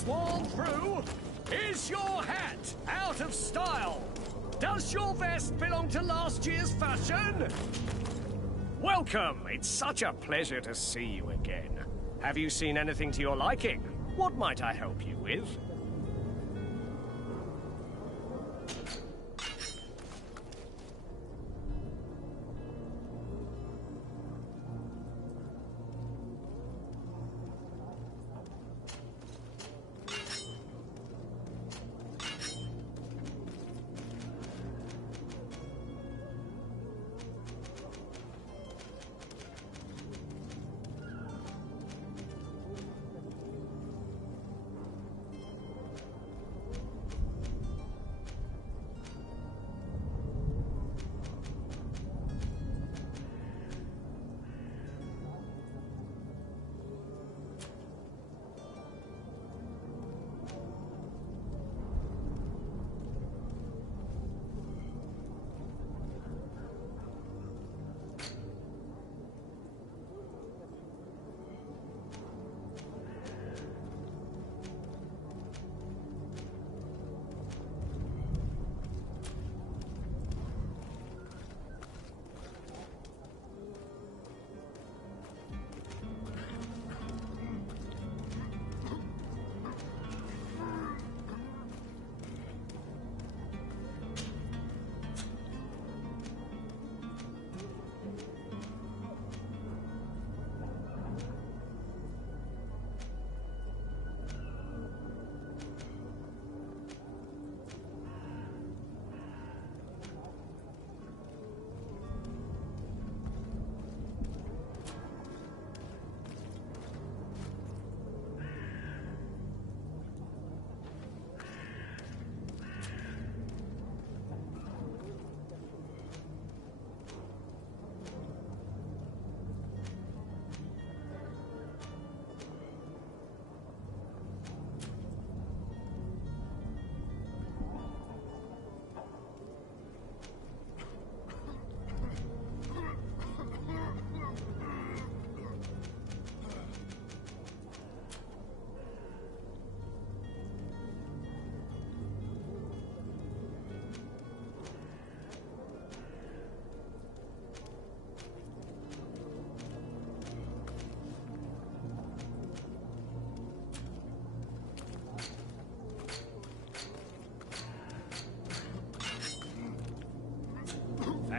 swarm through? Is your hat out of style? Does your vest belong to last year's fashion? Welcome. It's such a pleasure to see you again. Have you seen anything to your liking? What might I help you with?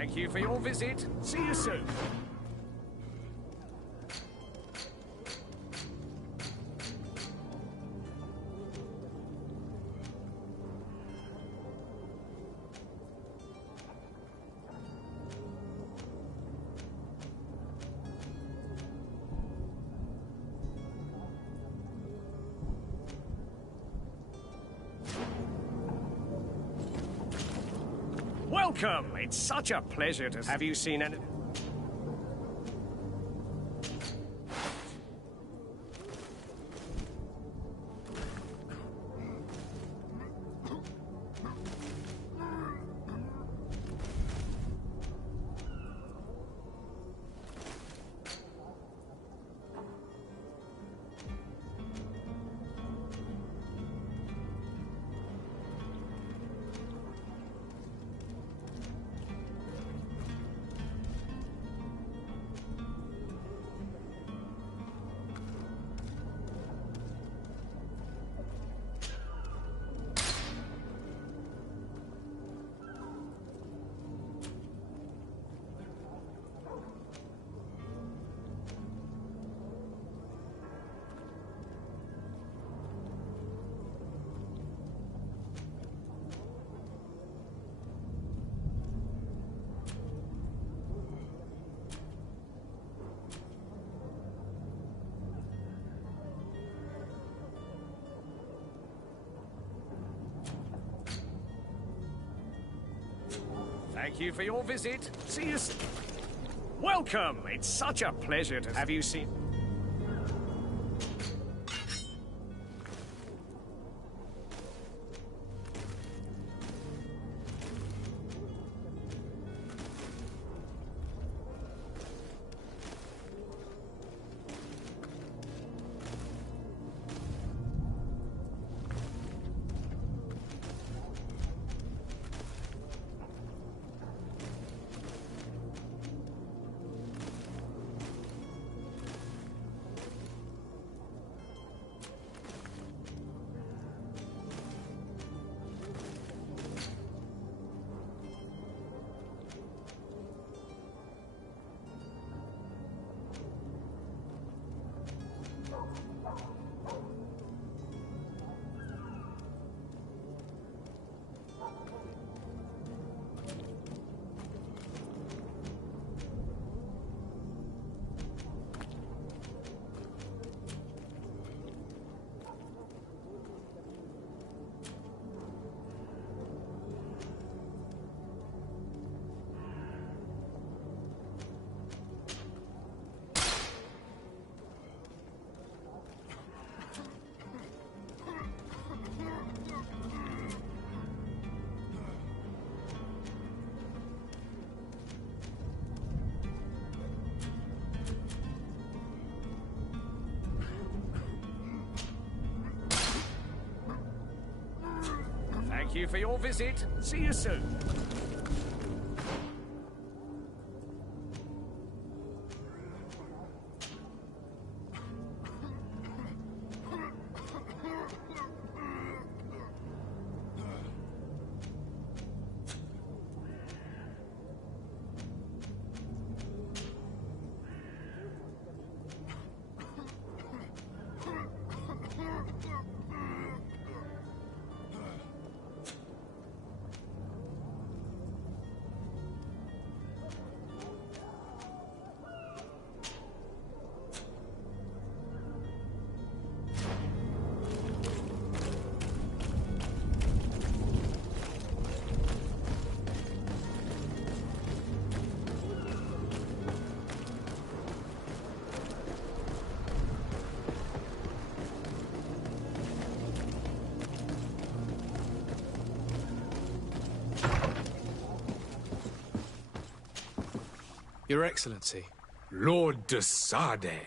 Thank you for your visit. See you soon. Welcome! It's such a pleasure to... Have you seen any... Thank you for your visit. See you soon. Welcome! It's such a pleasure to... Have you seen... Thank you for your visit. See you soon. Your Excellency. Lord de Sade.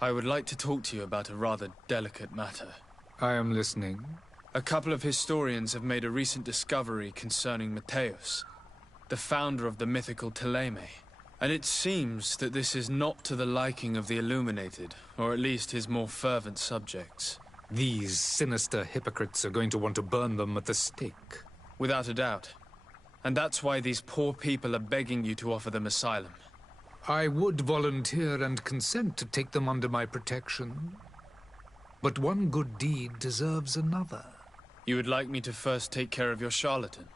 I would like to talk to you about a rather delicate matter. I am listening. A couple of historians have made a recent discovery concerning Mateus, the founder of the mythical Teleme. And it seems that this is not to the liking of the Illuminated, or at least his more fervent subjects. These sinister hypocrites are going to want to burn them at the stake. Without a doubt. And that's why these poor people are begging you to offer them asylum. I would volunteer and consent to take them under my protection. But one good deed deserves another. You would like me to first take care of your charlatan?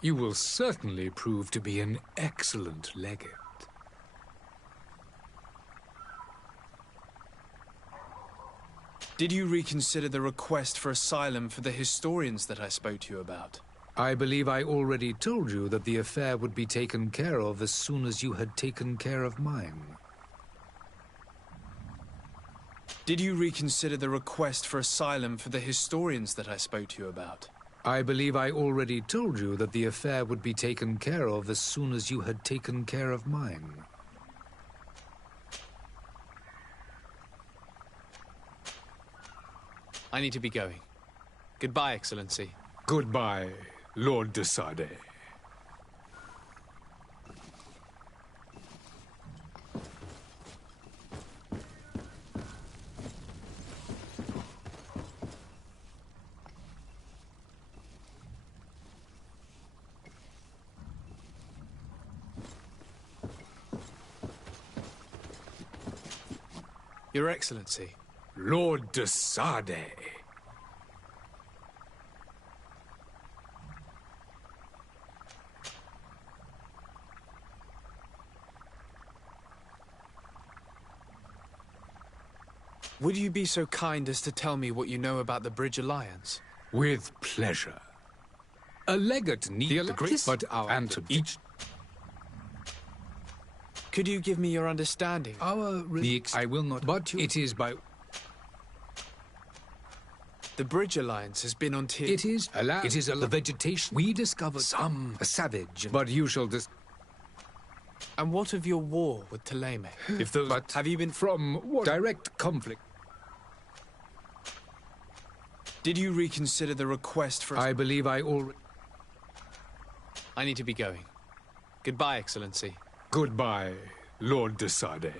You will certainly prove to be an excellent legate. Did you reconsider the request for asylum for the historians that I spoke to you about? I believe I already told you that the affair would be taken care of as soon as you had taken care of mine. Did you reconsider the request for asylum for the historians that I spoke to you about? I believe I already told you that the affair would be taken care of as soon as you had taken care of mine. I need to be going. Goodbye, Excellency. Goodbye, Lord de Sade. Your Excellency. Lord de Sade. Would you be so kind as to tell me what you know about the Bridge Alliance? With pleasure. A legate needs the great, but our answer each. Could you give me your understanding? I will not, but it is by... The Bridge Alliance has been on tier... It is, alas, it is the vegetation. We discovered a savage, but you shall And what of your war with Teleme? If those... But have you been... From what? Direct conflict. Did you reconsider the request for... I believe I already... I need to be going. Goodbye, Excellency. Goodbye, Lord de Sade.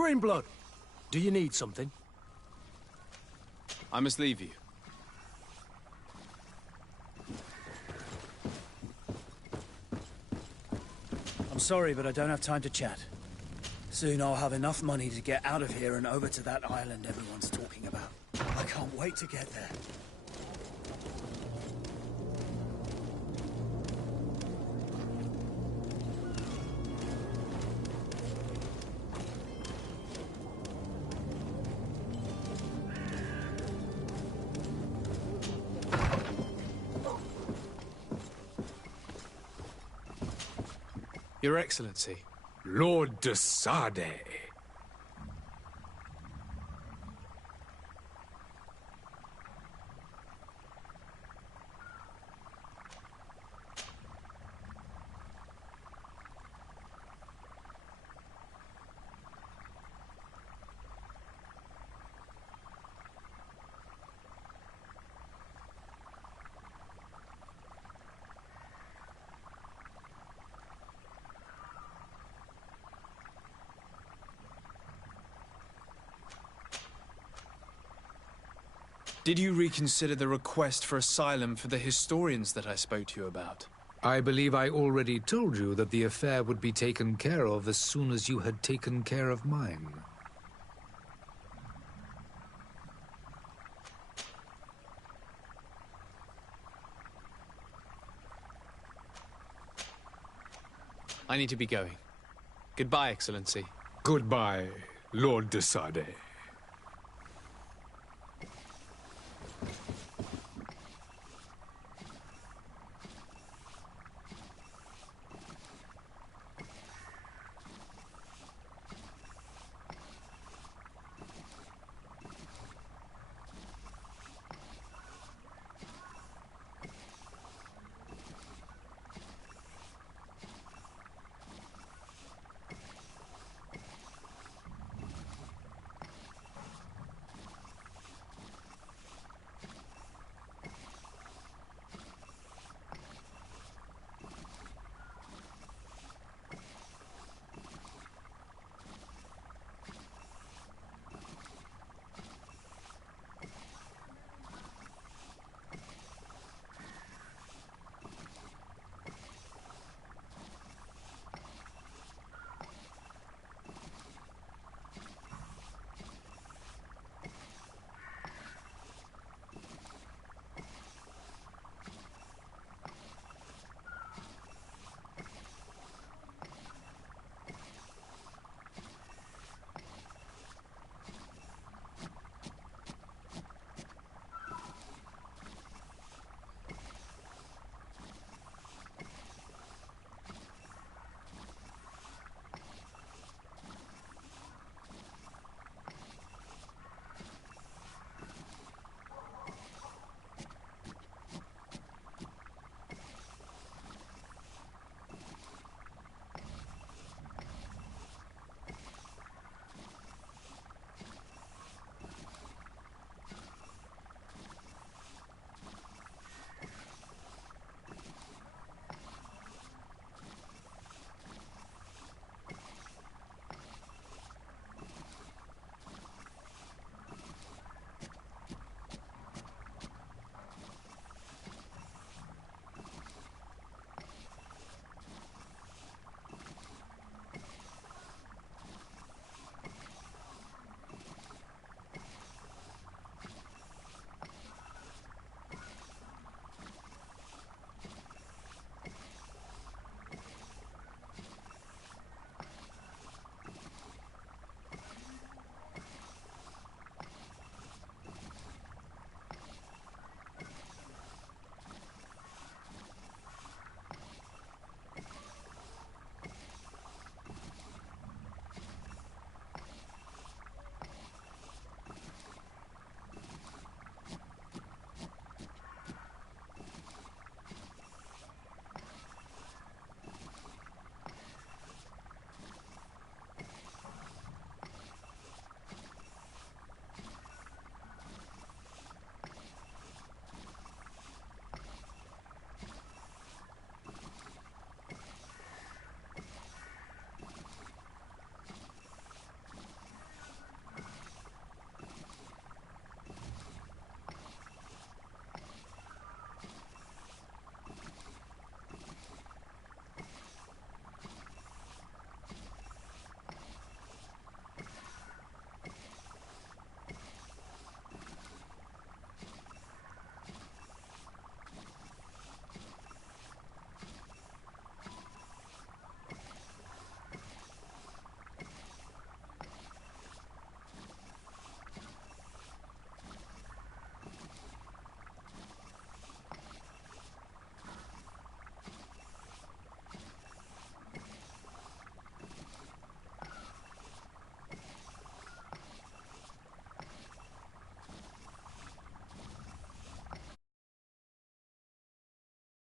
Greenblood, do you need something? I must leave you. I'm sorry, but I don't have time to chat. Soon I'll have enough money to get out of here and over to that island everyone's talking about. I can't wait to get there. Your Excellency. Lord de Sade. Did you reconsider the request for asylum for the historians that I spoke to you about? I believe I already told you that the affair would be taken care of as soon as you had taken care of mine. I need to be going. Goodbye, Excellency. Goodbye, Lord de Sade.